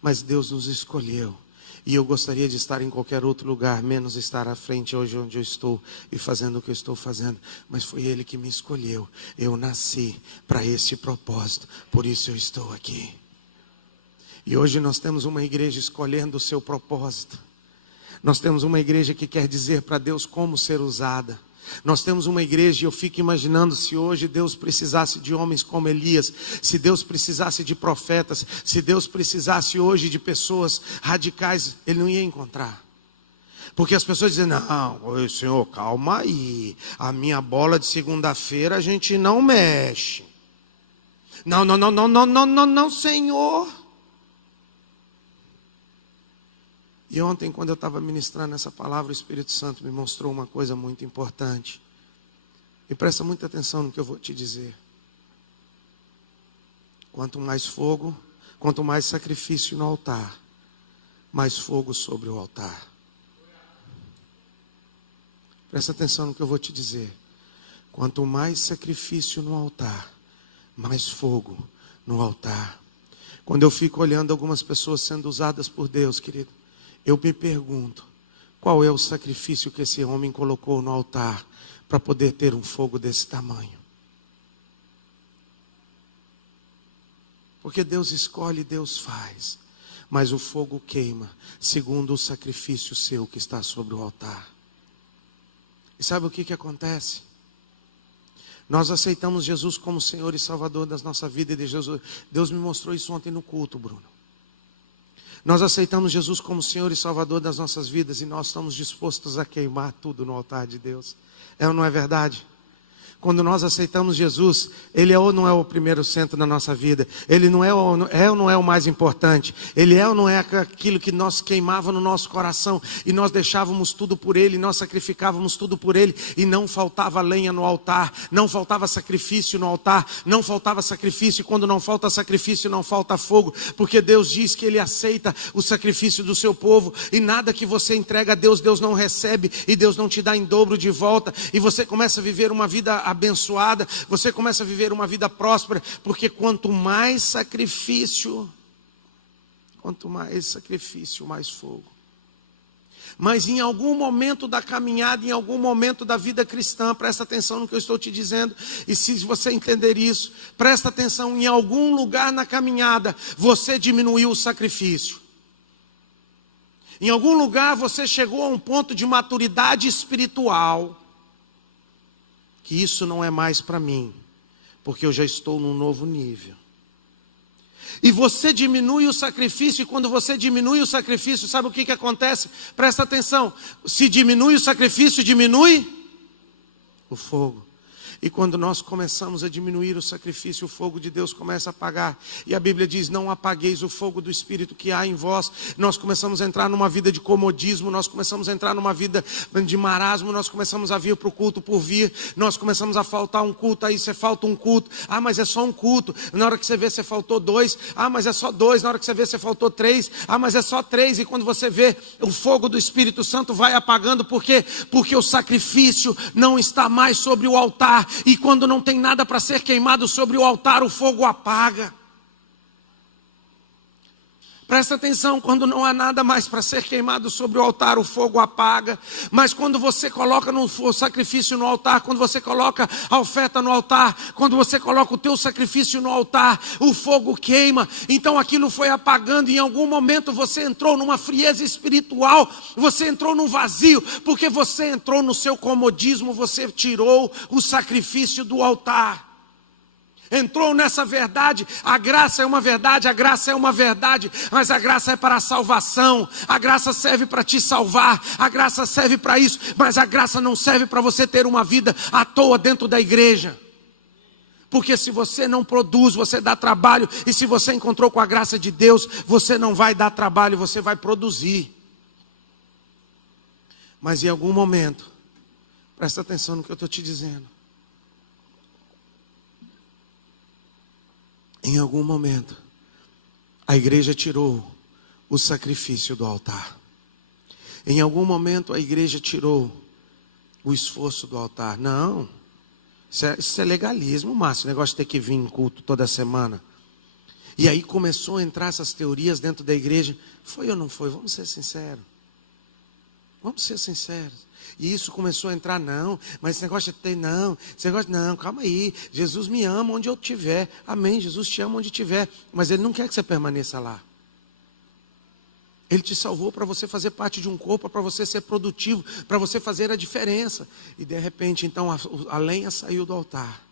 mas Deus nos escolheu, e eu gostaria de estar em qualquer outro lugar, menos estar à frente hoje onde eu estou, e fazendo o que eu estou fazendo, mas foi Ele que me escolheu, eu nasci para esse propósito, por isso eu estou aqui. E hoje nós temos uma igreja escolhendo o seu propósito, nós temos uma igreja que quer dizer para Deus como ser usada. Nós temos uma igreja e eu fico imaginando se hoje Deus precisasse de homens como Elias, se Deus precisasse de profetas, se Deus precisasse hoje de pessoas radicais, Ele não ia encontrar. Porque as pessoas dizem, não, oi, Senhor, calma aí, a minha bola de segunda-feira a gente não mexe. Não, Senhor. E ontem, quando eu estava ministrando essa palavra, o Espírito Santo me mostrou uma coisa muito importante. E presta muita atenção no que eu vou te dizer. Quanto mais fogo, quanto mais sacrifício no altar, mais fogo sobre o altar. Presta atenção no que eu vou te dizer. Quanto mais sacrifício no altar, mais fogo no altar. Quando eu fico olhando algumas pessoas sendo usadas por Deus, querido, eu me pergunto, qual é o sacrifício que esse homem colocou no altar para poder ter um fogo desse tamanho? Porque Deus escolhe, Deus faz, mas o fogo queima, segundo o sacrifício seu que está sobre o altar. E sabe o que acontece? Nós aceitamos Jesus como Senhor e Salvador das nossas vidas e de Jesus. Deus me mostrou isso ontem no culto, Bruno. Nós aceitamos Jesus como Senhor e Salvador das nossas vidas e nós estamos dispostos a queimar tudo no altar de Deus. É ou não é verdade? Quando nós aceitamos Jesus, Ele é ou não é o primeiro centro da nossa vida. Ele não é ou não é o mais importante. Ele é ou não é aquilo que nós queimava no nosso coração. E nós deixávamos tudo por Ele, nós sacrificávamos tudo por Ele. E não faltava lenha no altar, não faltava sacrifício no altar, não faltava sacrifício. E quando não falta sacrifício, não falta fogo. Porque Deus diz que Ele aceita o sacrifício do seu povo. E nada que você entrega a Deus, Deus não recebe. E Deus não te dá em dobro de volta. E você começa a viver uma vida abençoada, você começa a viver uma vida próspera, porque quanto mais sacrifício, mais fogo. Mas em algum momento da caminhada, em algum momento da vida cristã, presta atenção no que eu estou te dizendo, e se você entender isso, presta atenção, em algum lugar na caminhada, você diminuiu o sacrifício. Em algum lugar você chegou a um ponto de maturidade espiritual, que isso não é mais para mim, porque eu já estou num novo nível. E você diminui o sacrifício, e quando você diminui o sacrifício, sabe o que acontece? Presta atenção, se diminui o sacrifício, diminui o fogo. E quando nós começamos a diminuir o sacrifício, o fogo de Deus começa a apagar. E a Bíblia diz, não apagueis o fogo do Espírito que há em vós. Nós começamos a entrar numa vida de comodismo, nós começamos a entrar numa vida de marasmo, nós começamos a vir para o culto por vir, nós começamos a faltar um culto, aí você falta um culto, mas é só um culto, na hora que você vê você faltou 2, mas é só 2, na hora que você vê você faltou 3, mas é só 3, e quando você vê, o fogo do Espírito Santo vai apagando, por quê? Porque o sacrifício não está mais sobre o altar, e quando não tem nada para ser queimado sobre o altar, o fogo apaga. Presta atenção, quando não há nada mais para ser queimado sobre o altar, o fogo apaga. Mas quando você coloca o sacrifício no altar, quando você coloca a oferta no altar, quando você coloca o teu sacrifício no altar, o fogo queima. Então aquilo foi apagando, e em algum momento você entrou numa frieza espiritual, você entrou num vazio, porque você entrou no seu comodismo, você tirou o sacrifício do altar. Entrou nessa verdade, a graça é uma verdade, a graça é uma verdade, mas a graça é para a salvação, a graça serve para te salvar, a graça serve para isso, mas a graça não serve para você ter uma vida à toa dentro da igreja. Porque se você não produz, você dá trabalho, e se você encontrou com a graça de Deus, você não vai dar trabalho, você vai produzir. Mas em algum momento, presta atenção no que eu estou te dizendo. Em algum momento, a igreja tirou o sacrifício do altar. Em algum momento, a igreja tirou o esforço do altar. Não, isso é legalismo, Márcio, o negócio de ter que vir em culto toda semana. E aí começou a entrar essas teorias dentro da igreja. Foi ou não foi? Vamos ser sinceros. Vamos ser sinceros. E isso começou a entrar, não, mas esse negócio de ter, não, esse negócio, não, calma aí, Jesus me ama onde eu estiver, amém, Jesus te ama onde estiver, mas Ele não quer que você permaneça lá. Ele te salvou para você fazer parte de um corpo, para você ser produtivo, para você fazer a diferença. E de repente, então, a lenha saiu do altar,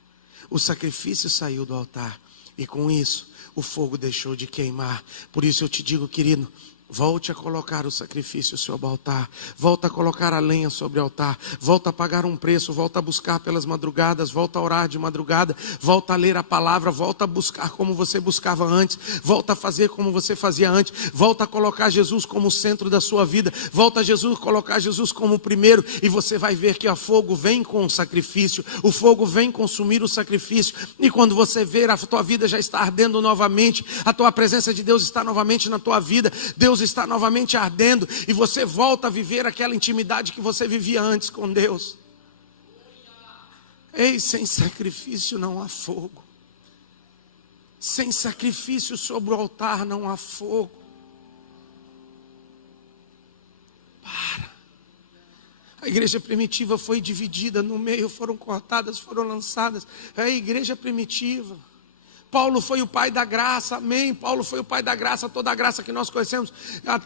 o sacrifício saiu do altar, e com isso, o fogo deixou de queimar. Por isso eu te digo, querido, volte a colocar o sacrifício sobre o altar. Volta a colocar a lenha sobre o altar. Volta a pagar um preço. Volta a buscar pelas madrugadas. Volta a orar de madrugada. Volta a ler a palavra. Volta a buscar como você buscava antes. Volta a fazer como você fazia antes. Volta a colocar Jesus como o centro da sua vida. Volta a colocar Jesus como o primeiro. E você vai ver que o fogo vem com o sacrifício. O fogo vem consumir o sacrifício. E quando você ver, a tua vida já está ardendo novamente. A tua presença de Deus está novamente na tua vida. Deus está novamente ardendo, e você volta a viver aquela intimidade que você vivia antes com Deus. Ei, sem sacrifício não há fogo. Sem sacrifício sobre o altar não há fogo. Para. A igreja primitiva foi dividida no meio, foram cortadas, foram lançadas. É a igreja primitiva. Paulo foi o pai da graça, amém? Paulo foi o pai da graça, toda a graça que nós conhecemos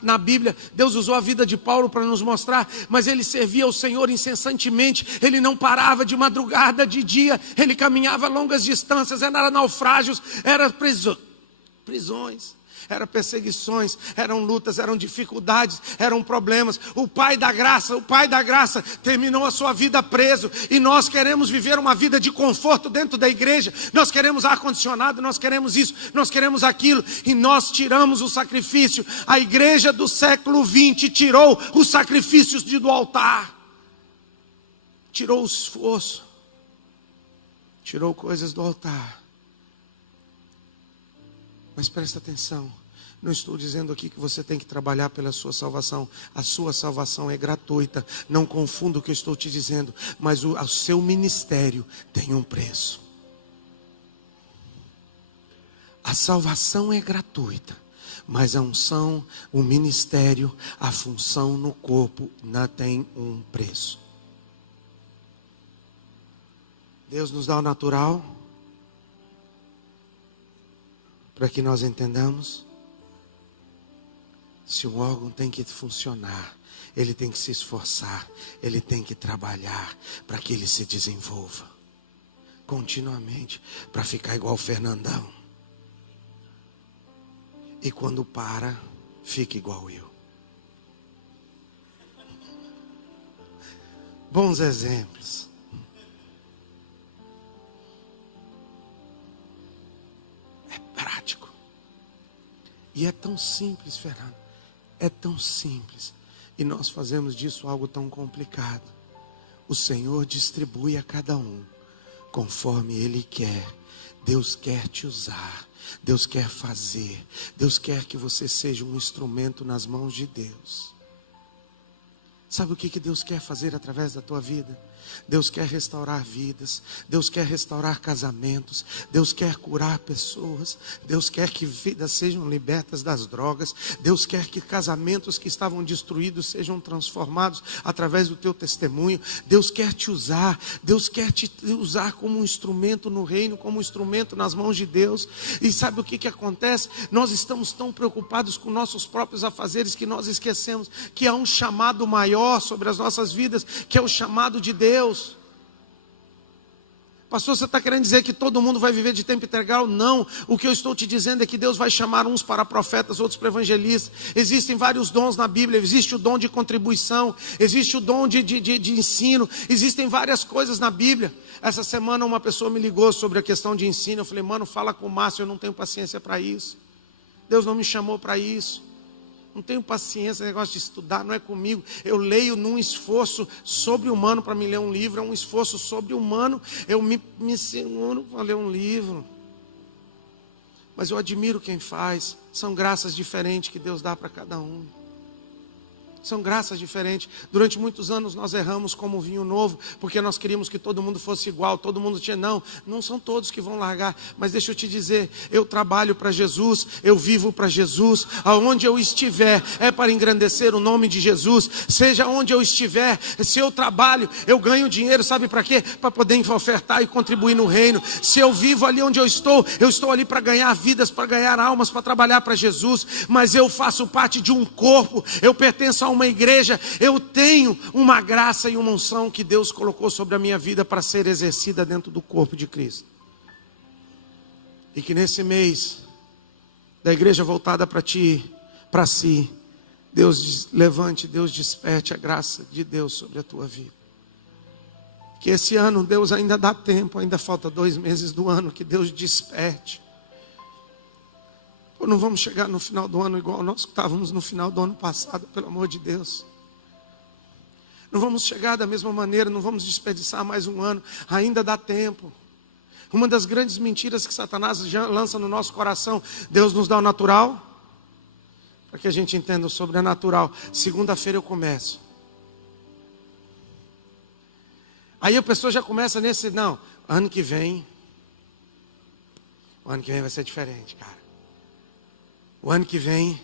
na Bíblia. Deus usou a vida de Paulo para nos mostrar, mas ele servia ao Senhor incessantemente, ele não parava de madrugada, de dia, ele caminhava longas distâncias, era naufrágios, era prisões. Eram perseguições, eram lutas, eram dificuldades, eram problemas. O pai da graça terminou a sua vida preso. E nós queremos viver uma vida de conforto dentro da igreja. Nós queremos ar-condicionado, nós queremos isso, nós queremos aquilo. E nós tiramos o sacrifício. A igreja do século 20 tirou os sacrifícios do altar. Tirou o esforço. Tirou coisas do altar. Mas presta atenção, não estou dizendo aqui que você tem que trabalhar pela sua salvação. A sua salvação é gratuita, não confunda o que eu estou te dizendo. Mas o seu ministério tem um preço. A salvação é gratuita, Mas a unção, o ministério, a função no corpo não tem um preço. Deus nos dá o natural para que nós entendamos. Se um órgão tem que funcionar, ele tem que se esforçar, ele tem que trabalhar para que ele se desenvolva continuamente, para ficar igual o Fernandão. E quando para, fica igual eu. Bons exemplos. É prático. E é tão simples, Fernando. É tão simples. E nós fazemos disso algo tão complicado. O Senhor distribui a cada um conforme Ele quer. Deus quer te usar. Deus quer fazer. Deus quer que você seja um instrumento nas mãos de Deus. Sabe o que Deus quer fazer através da tua vida? Deus quer restaurar vidas. Deus quer restaurar casamentos. Deus quer curar pessoas. Deus quer que vidas sejam libertas das drogas. Deus quer que casamentos que estavam destruídos sejam transformados através do teu testemunho. Deus quer te usar. Deus quer te usar como um instrumento no reino, como um instrumento nas mãos de Deus. E sabe o que acontece? Nós estamos tão preocupados com nossos próprios afazeres que nós esquecemos que há um chamado maior sobre as nossas vidas, que é o chamado de Deus. Pastor, você está querendo dizer que todo mundo vai viver de tempo integral? Não, o que eu estou te dizendo é que Deus vai chamar uns para profetas, outros para evangelistas. Existem vários dons na Bíblia. Existe o dom de contribuição, existe o dom de ensino. Existem várias coisas na Bíblia. Essa semana uma pessoa me ligou sobre a questão de ensino. Eu falei, mano, fala com o Márcio, eu não tenho paciência para isso. Deus não me chamou para isso. Não tenho paciência, negócio de estudar, não é comigo. Eu leio num esforço sobre-humano para me ler um livro. É um esforço sobre-humano. Eu me seguro para ler um livro. Mas eu admiro quem faz. São graças diferentes que Deus dá para cada um. São graças diferentes. Durante muitos anos nós erramos como vinho novo, porque nós queríamos que todo mundo fosse igual, todo mundo tinha. Não são todos que vão largar. Mas deixa eu te dizer, eu trabalho para Jesus, eu vivo para Jesus. Aonde eu estiver é para engrandecer o nome de Jesus. Seja onde eu estiver, se eu trabalho, eu ganho dinheiro, sabe para quê? Para poder ofertar e contribuir no reino. Se eu vivo ali onde eu estou ali para ganhar vidas, para ganhar almas, para trabalhar para Jesus. Mas eu faço parte de um corpo, eu pertenço a uma igreja, eu tenho uma graça e uma unção que Deus colocou sobre a minha vida para ser exercida dentro do corpo de Cristo. E que nesse mês da igreja voltada para ti, para si, Deus levante, Deus desperte a graça de Deus sobre a tua vida. Que esse ano Deus ainda dá tempo, ainda falta 2 meses do ano, que Deus desperte. Ou não vamos chegar no final do ano igual nós estávamos no final do ano passado, pelo amor de Deus. Não vamos chegar da mesma maneira, não vamos desperdiçar mais um ano, ainda dá tempo. Uma das grandes mentiras que Satanás já lança no nosso coração: Deus nos dá o natural, para que a gente entenda o sobrenatural. Segunda-feira eu começo. Aí a pessoa já começa nesse, não, o ano que vem vai ser diferente, cara. O ano que vem,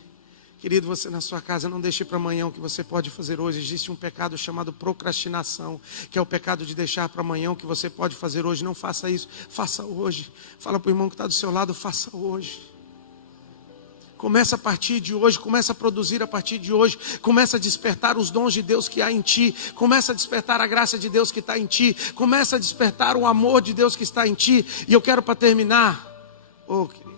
querido, você na sua casa, não deixe para amanhã o que você pode fazer hoje. Existe um pecado chamado procrastinação, que é o pecado de deixar para amanhã o que você pode fazer hoje. Não faça isso, faça hoje. Fala para o irmão que está do seu lado, faça hoje. Começa a partir de hoje, começa a produzir a partir de hoje. Começa a despertar os dons de Deus que há em ti. Começa a despertar a graça de Deus que está em ti. Começa a despertar o amor de Deus que está em ti. E eu quero, para terminar, querido,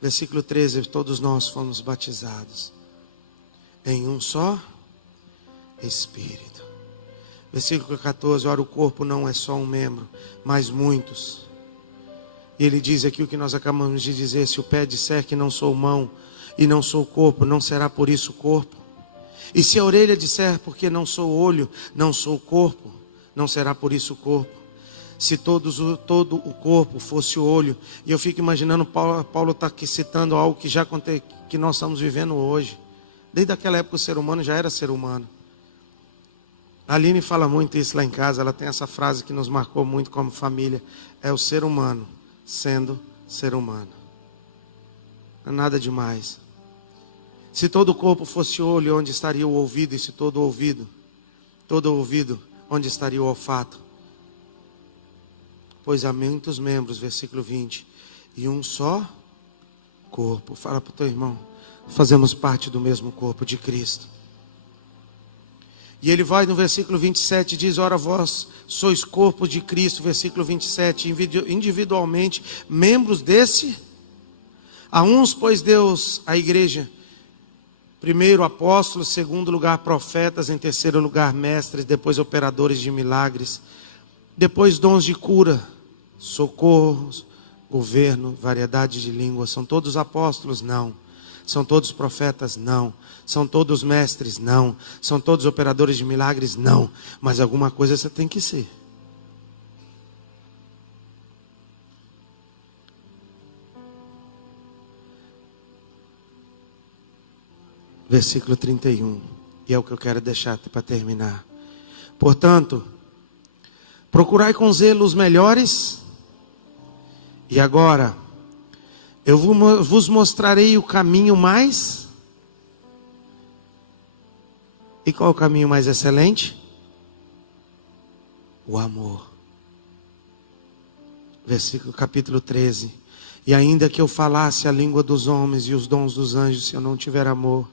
versículo 13, todos nós fomos batizados em um só Espírito. Versículo 14, ora, o corpo não é só um membro, mas muitos. E ele diz aqui o que nós acabamos de dizer: se o pé disser que não sou mão e não sou corpo, não será por isso corpo. E se a orelha disser porque não sou olho, não sou corpo, não será por isso corpo. Se todo o corpo fosse o olho. E eu fico imaginando, Paulo está aqui citando algo que já aconteceu, que nós estamos vivendo hoje. Desde aquela época o ser humano já era ser humano. A Aline fala muito isso lá em casa. Ela tem essa frase que nos marcou muito como família. É o ser humano sendo ser humano. Não é nada demais. Se todo o corpo fosse olho, onde estaria o ouvido? E se todo ouvido, onde estaria o olfato? Pois há muitos membros, versículo 20, e um só corpo. Fala para o teu irmão, fazemos parte do mesmo corpo de Cristo. E ele vai no versículo 27 e diz: ora vós sois corpo de Cristo, versículo 27, individualmente membros desse. A uns, pois, Deus, a igreja, primeiro apóstolos, segundo lugar profetas, em terceiro lugar mestres, depois operadores de milagres, depois dons de cura, socorros, governo, variedade de línguas. São todos apóstolos? Não. São todos profetas? Não. São todos mestres? Não. São todos operadores de milagres? Não. Mas alguma coisa você tem que ser. Versículo 31. E é o que eu quero deixar para terminar. Portanto, procurai com zelo os melhores. E agora, eu vos mostrarei o caminho mais. E qual é o caminho mais excelente? O amor. Versículo capítulo 13. E ainda que eu falasse a língua dos homens e os dons dos anjos, se eu não tiver amor,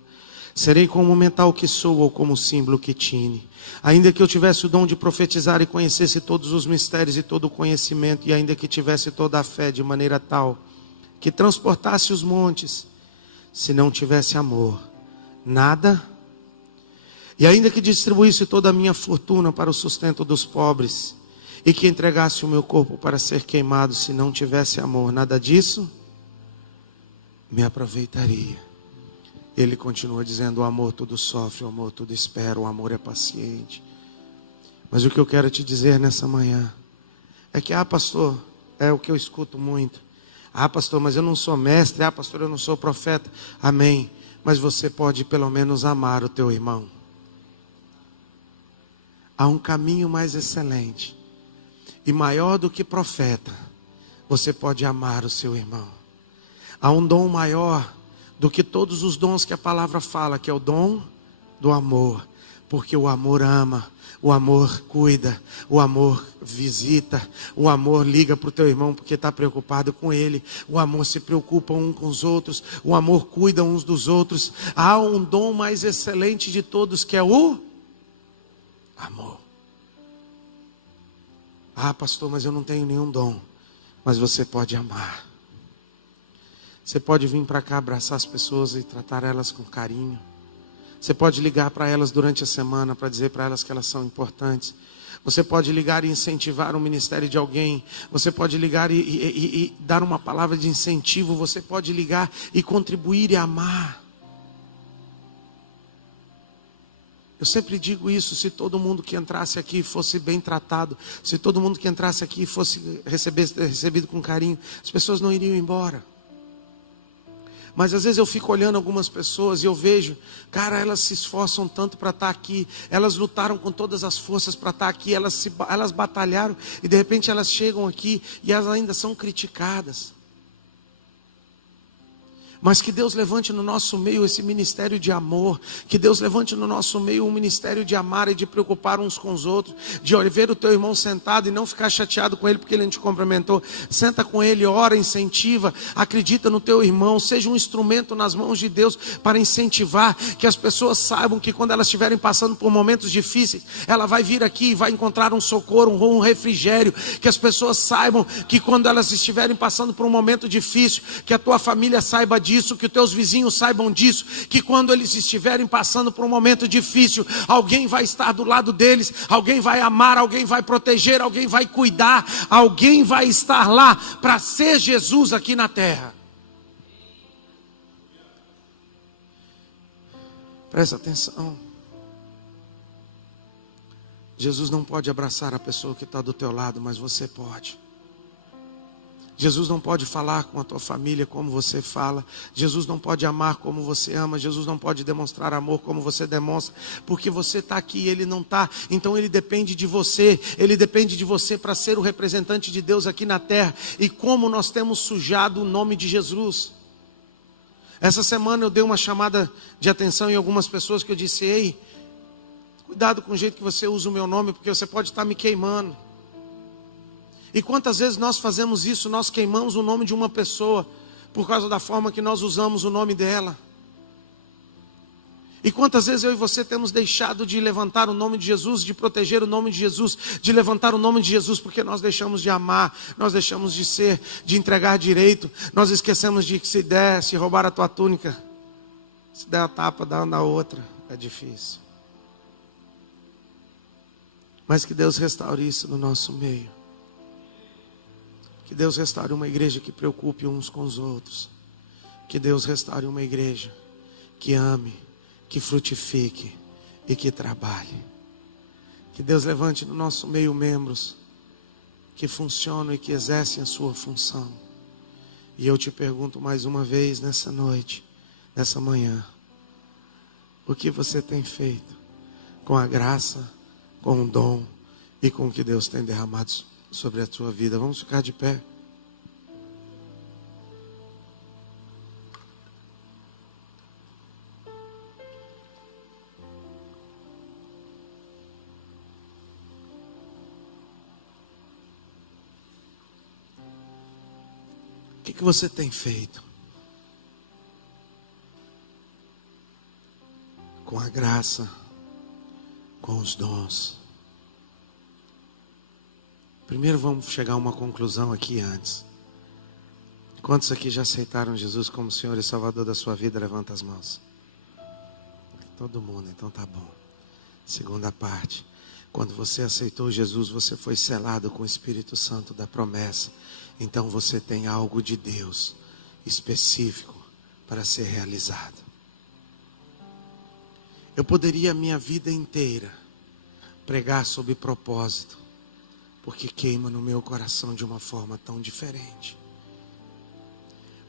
serei como o metal que soa ou como o símbolo que tine. Ainda que eu tivesse o dom de profetizar e conhecesse todos os mistérios e todo o conhecimento, e ainda que tivesse toda a fé de maneira tal que transportasse os montes, se não tivesse amor, nada. E ainda que distribuísse toda a minha fortuna para o sustento dos pobres, e que entregasse o meu corpo para ser queimado, se não tivesse amor, nada disso me aproveitaria. Ele continua dizendo: o amor tudo sofre, o amor tudo espera, o amor é paciente. Mas o que eu quero te dizer nessa manhã é que, pastor, é o que eu escuto muito. Pastor, mas eu não sou mestre. Pastor, eu não sou profeta. Amém. Mas você pode pelo menos amar o teu irmão. Há um caminho mais excelente e maior do que profeta. Você pode amar o seu irmão. Há um dom maior do que todos os dons que a palavra fala, que é o dom do amor. Porque o amor ama, o amor cuida, o amor visita, o amor liga para o teu irmão porque está preocupado com ele. O amor se preocupa um com os outros, o amor cuida uns dos outros. Há um dom mais excelente de todos, que é o amor. Pastor, mas eu não tenho nenhum dom. Mas você pode amar. Você pode vir para cá abraçar as pessoas e tratar elas com carinho. Você pode ligar para elas durante a semana para dizer para elas que elas são importantes. Você pode ligar e incentivar o ministério de alguém. Você pode ligar e dar uma palavra de incentivo. Você pode ligar e contribuir e amar. Eu sempre digo isso: se todo mundo que entrasse aqui fosse bem tratado, se todo mundo que entrasse aqui fosse recebido com carinho, as pessoas não iriam embora. Mas às vezes eu fico olhando algumas pessoas e eu vejo, cara, elas se esforçam tanto para estar aqui, elas lutaram com todas as forças para estar aqui, elas batalharam, e de repente elas chegam aqui e elas ainda são criticadas. Mas que Deus levante no nosso meio esse ministério de amor. Que Deus levante no nosso meio um ministério de amar e de preocupar uns com os outros. De ver o teu irmão sentado e não ficar chateado com ele porque ele não te cumprimentou. Senta com ele, ora, incentiva. Acredita no teu irmão. Seja um instrumento nas mãos de Deus para incentivar. Que as pessoas saibam que quando elas estiverem passando por momentos difíceis, ela vai vir aqui e vai encontrar um socorro, um refrigério. Que as pessoas saibam que quando elas estiverem passando por um momento difícil, que a tua família saiba disso, que os teus vizinhos saibam disso, que quando eles estiverem passando por um momento difícil, alguém vai estar do lado deles, alguém vai amar, alguém vai proteger, alguém vai cuidar, alguém vai estar lá para ser Jesus aqui na terra. Presta atenção. Jesus não pode abraçar a pessoa que está do teu lado, mas você pode. Jesus não pode falar com a tua família como você fala. Jesus não pode amar como você ama. Jesus não pode demonstrar amor como você demonstra. Porque você está aqui e Ele não está. Então Ele depende de você. Ele depende de você para ser o representante de Deus aqui na terra. E como nós temos sujado o nome de Jesus. Essa semana eu dei uma chamada de atenção em algumas pessoas que eu disse: ei, cuidado com o jeito que você usa o meu nome, porque você pode estar me queimando. E quantas vezes nós fazemos isso, nós queimamos o nome de uma pessoa por causa da forma que nós usamos o nome dela. E quantas vezes eu e você temos deixado de levantar o nome de Jesus, de proteger o nome de Jesus, de levantar o nome de Jesus, porque nós deixamos de amar, nós deixamos de ser, de entregar direito, nós esquecemos de que se roubar a tua túnica, se der a tapa, dá na outra, é difícil. Mas que Deus restaure isso no nosso meio. Que Deus restaure uma igreja que preocupe uns com os outros. Que Deus restaure uma igreja que ame, que frutifique e que trabalhe. Que Deus levante no nosso meio membros que funcionam e que exercem a sua função. E eu te pergunto mais uma vez nessa noite, nessa manhã: o que você tem feito com a graça, com o dom e com o que Deus tem derramado sobre a tua vida? Vamos ficar de pé. O que você tem feito com a graça, com os dons? Primeiro vamos chegar a uma conclusão aqui antes. Quantos aqui já aceitaram Jesus como Senhor e Salvador da sua vida? Levanta as mãos. Todo mundo, então tá bom. Segunda parte. Quando você aceitou Jesus, você foi selado com o Espírito Santo da promessa. Então você tem algo de Deus específico para ser realizado. Eu poderia a minha vida inteira pregar sobre propósito, porque queima no meu coração de uma forma tão diferente.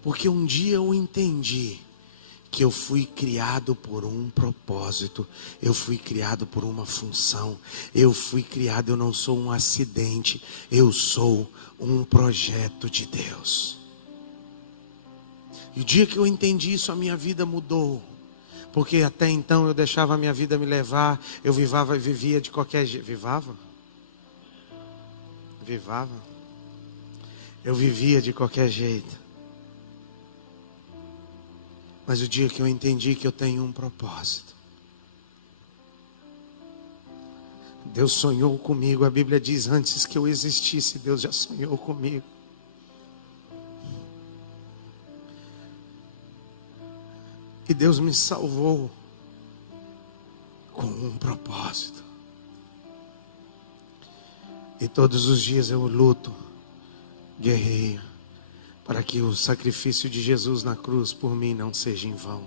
Porque um dia eu entendi que eu fui criado por um propósito, eu fui criado por uma função, eu não sou um acidente, eu sou um projeto de Deus. E o dia que eu entendi isso, a minha vida mudou. Porque até então eu deixava a minha vida me levar, eu vivia de qualquer jeito. Eu vivia de qualquer jeito. Mas o dia que eu entendi que eu tenho um propósito, Deus sonhou comigo. A Bíblia diz: antes que eu existisse, Deus já sonhou comigo. E Deus me salvou com um propósito. E todos os dias eu luto, guerreio, para que o sacrifício de Jesus na cruz por mim não seja em vão.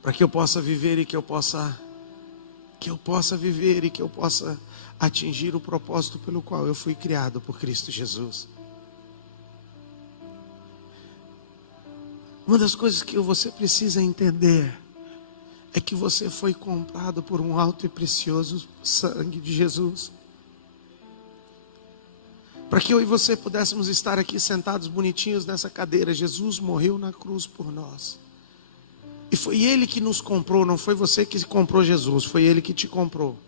Para que eu possa viver e que eu possa viver e que eu possa atingir o propósito pelo qual eu fui criado por Cristo Jesus. Uma das coisas que você precisa entender é que você foi comprado por um alto e precioso sangue de Jesus. Para que eu e você pudéssemos estar aqui sentados bonitinhos nessa cadeira, Jesus morreu na cruz por nós. E foi Ele que nos comprou, não foi você que comprou Jesus, foi Ele que te comprou.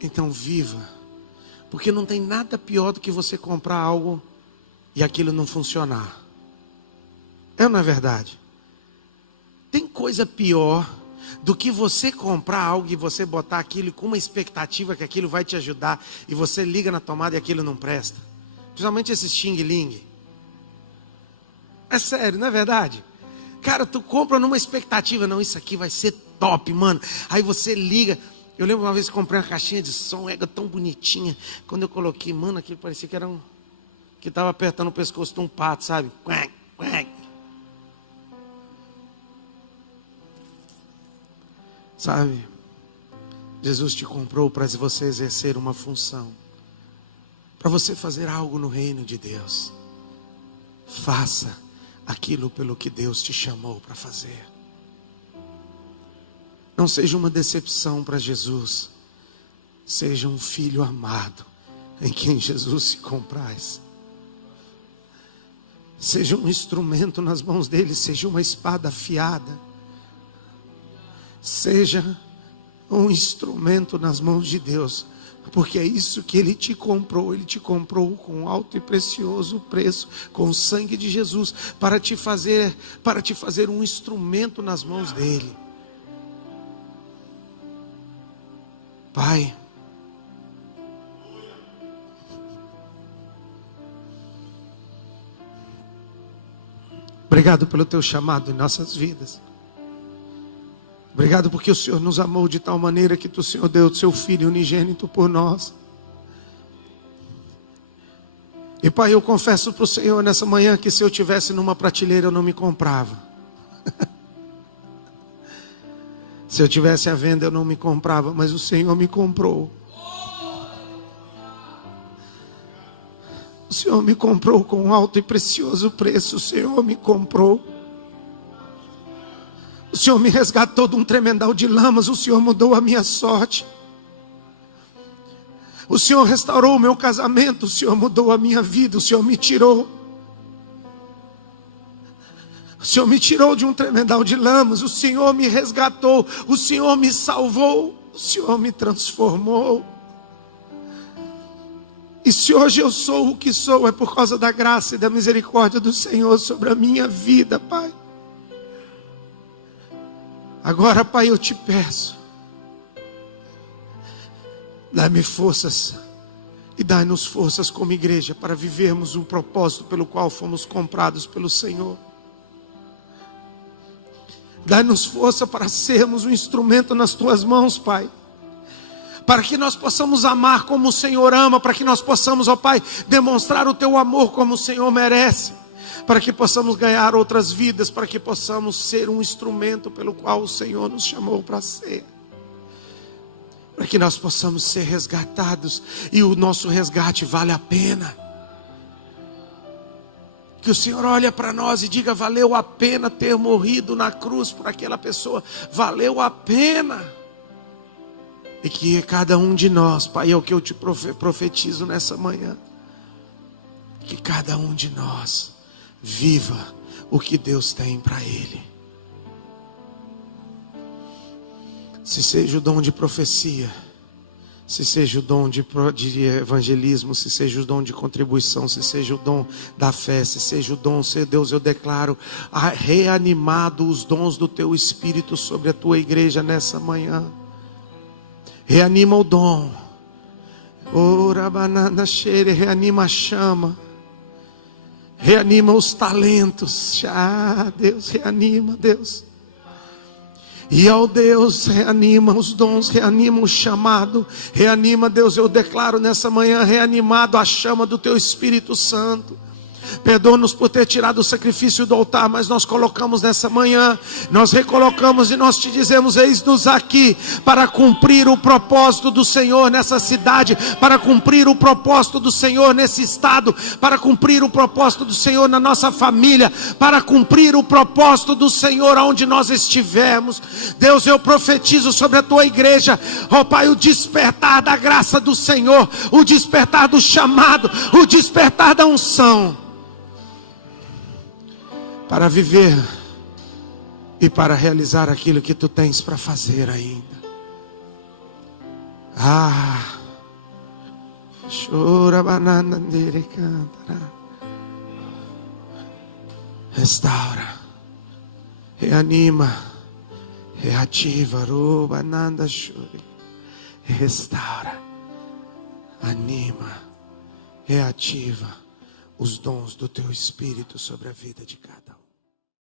Então viva, porque não tem nada pior do que você comprar algo e aquilo não funcionar. É ou não é verdade? Tem coisa pior do que você comprar algo e você botar aquilo com uma expectativa que aquilo vai te ajudar e você liga na tomada e aquilo não presta. Principalmente esses xing-ling. É sério, não é verdade? Cara, tu compra numa expectativa, não, isso aqui vai ser top, mano. Aí você liga. Eu lembro uma vez que comprei uma caixinha de som, égua tão bonitinha. Quando eu coloquei, mano, aquilo parecia que era que estava apertando o pescoço de um pato, sabe? Quack, quack. Sabe, Jesus te comprou para você exercer uma função. para você fazer algo no reino de Deus, faça aquilo pelo que Deus te chamou para fazer. Não seja uma decepção para Jesus. Seja um filho amado, em quem Jesus se compraz. Seja um instrumento nas mãos dele, seja uma espada afiada. Seja um instrumento nas mãos de Deus, porque é isso que ele te comprou com alto e precioso preço, com o sangue de Jesus, para te fazer um instrumento nas mãos dele. Pai, obrigado pelo teu chamado em nossas vidas. Obrigado porque o Senhor nos amou de tal maneira que o Senhor deu o seu Filho unigênito por nós. E Pai, eu confesso para o Senhor nessa manhã que se eu tivesse numa prateleira eu não me comprava. Se eu tivesse à venda eu não me comprava, mas o Senhor me comprou. O Senhor me comprou com um alto e precioso preço. O Senhor me comprou. O Senhor me resgatou de um tremendal de lamas. O Senhor mudou a minha sorte. O Senhor restaurou o meu casamento. O Senhor mudou a minha vida. O Senhor me tirou. O Senhor me tirou de um tremendal de lamas. O Senhor me resgatou. O Senhor me salvou. O Senhor me transformou. E se hoje eu sou o que sou, é por causa da graça e da misericórdia do Senhor sobre a minha vida, Pai. Agora, Pai, eu te peço, dá-me forças e dá-nos forças como igreja para vivermos um propósito pelo qual fomos comprados pelo Senhor. Dá-nos força para sermos um instrumento nas tuas mãos, Pai. Para que nós possamos amar como o Senhor ama, para que nós possamos, ó Pai, demonstrar o teu amor como o Senhor merece. Para que possamos ganhar outras vidas, para que possamos ser um instrumento pelo qual o Senhor nos chamou para ser. Para que nós possamos ser resgatados e o nosso resgate vale a pena. Que o Senhor olhe para nós e diga: valeu a pena ter morrido na cruz por aquela pessoa, valeu a pena. E que cada um de nós, Pai, é o que eu te profetizo nessa manhã, que cada um de nós viva o que Deus tem para ele. Se seja o dom de profecia, se seja o dom de evangelismo, se seja o dom de contribuição, se seja o dom da fé, se seja o dom, Deus, eu declaro reanimado os dons do teu Espírito sobre a tua igreja nessa manhã. Reanima o dom, reanima a chama, reanima os talentos. Deus, reanima, Deus. E ao Deus, reanima os dons, reanima o chamado, reanima, Deus, eu declaro nessa manhã, reanimado a chama do teu Espírito Santo. Perdoa-nos por ter tirado o sacrifício do altar, mas nós colocamos nessa manhã, nós recolocamos e nós te dizemos: eis-nos aqui para cumprir o propósito do Senhor nessa cidade, para cumprir o propósito do Senhor nesse estado, para cumprir o propósito do Senhor na nossa família, para cumprir o propósito do Senhor aonde nós estivermos. Deus, eu profetizo sobre a tua igreja, ó Pai, o despertar da graça do Senhor, o despertar do chamado, o despertar da unção, para viver e para realizar aquilo que tu tens para fazer ainda. Chora banana dele cantará. Restaura, reanima, reativa, banana chore. Restaura, anima, reativa os dons do teu Espírito sobre a vida de cada um.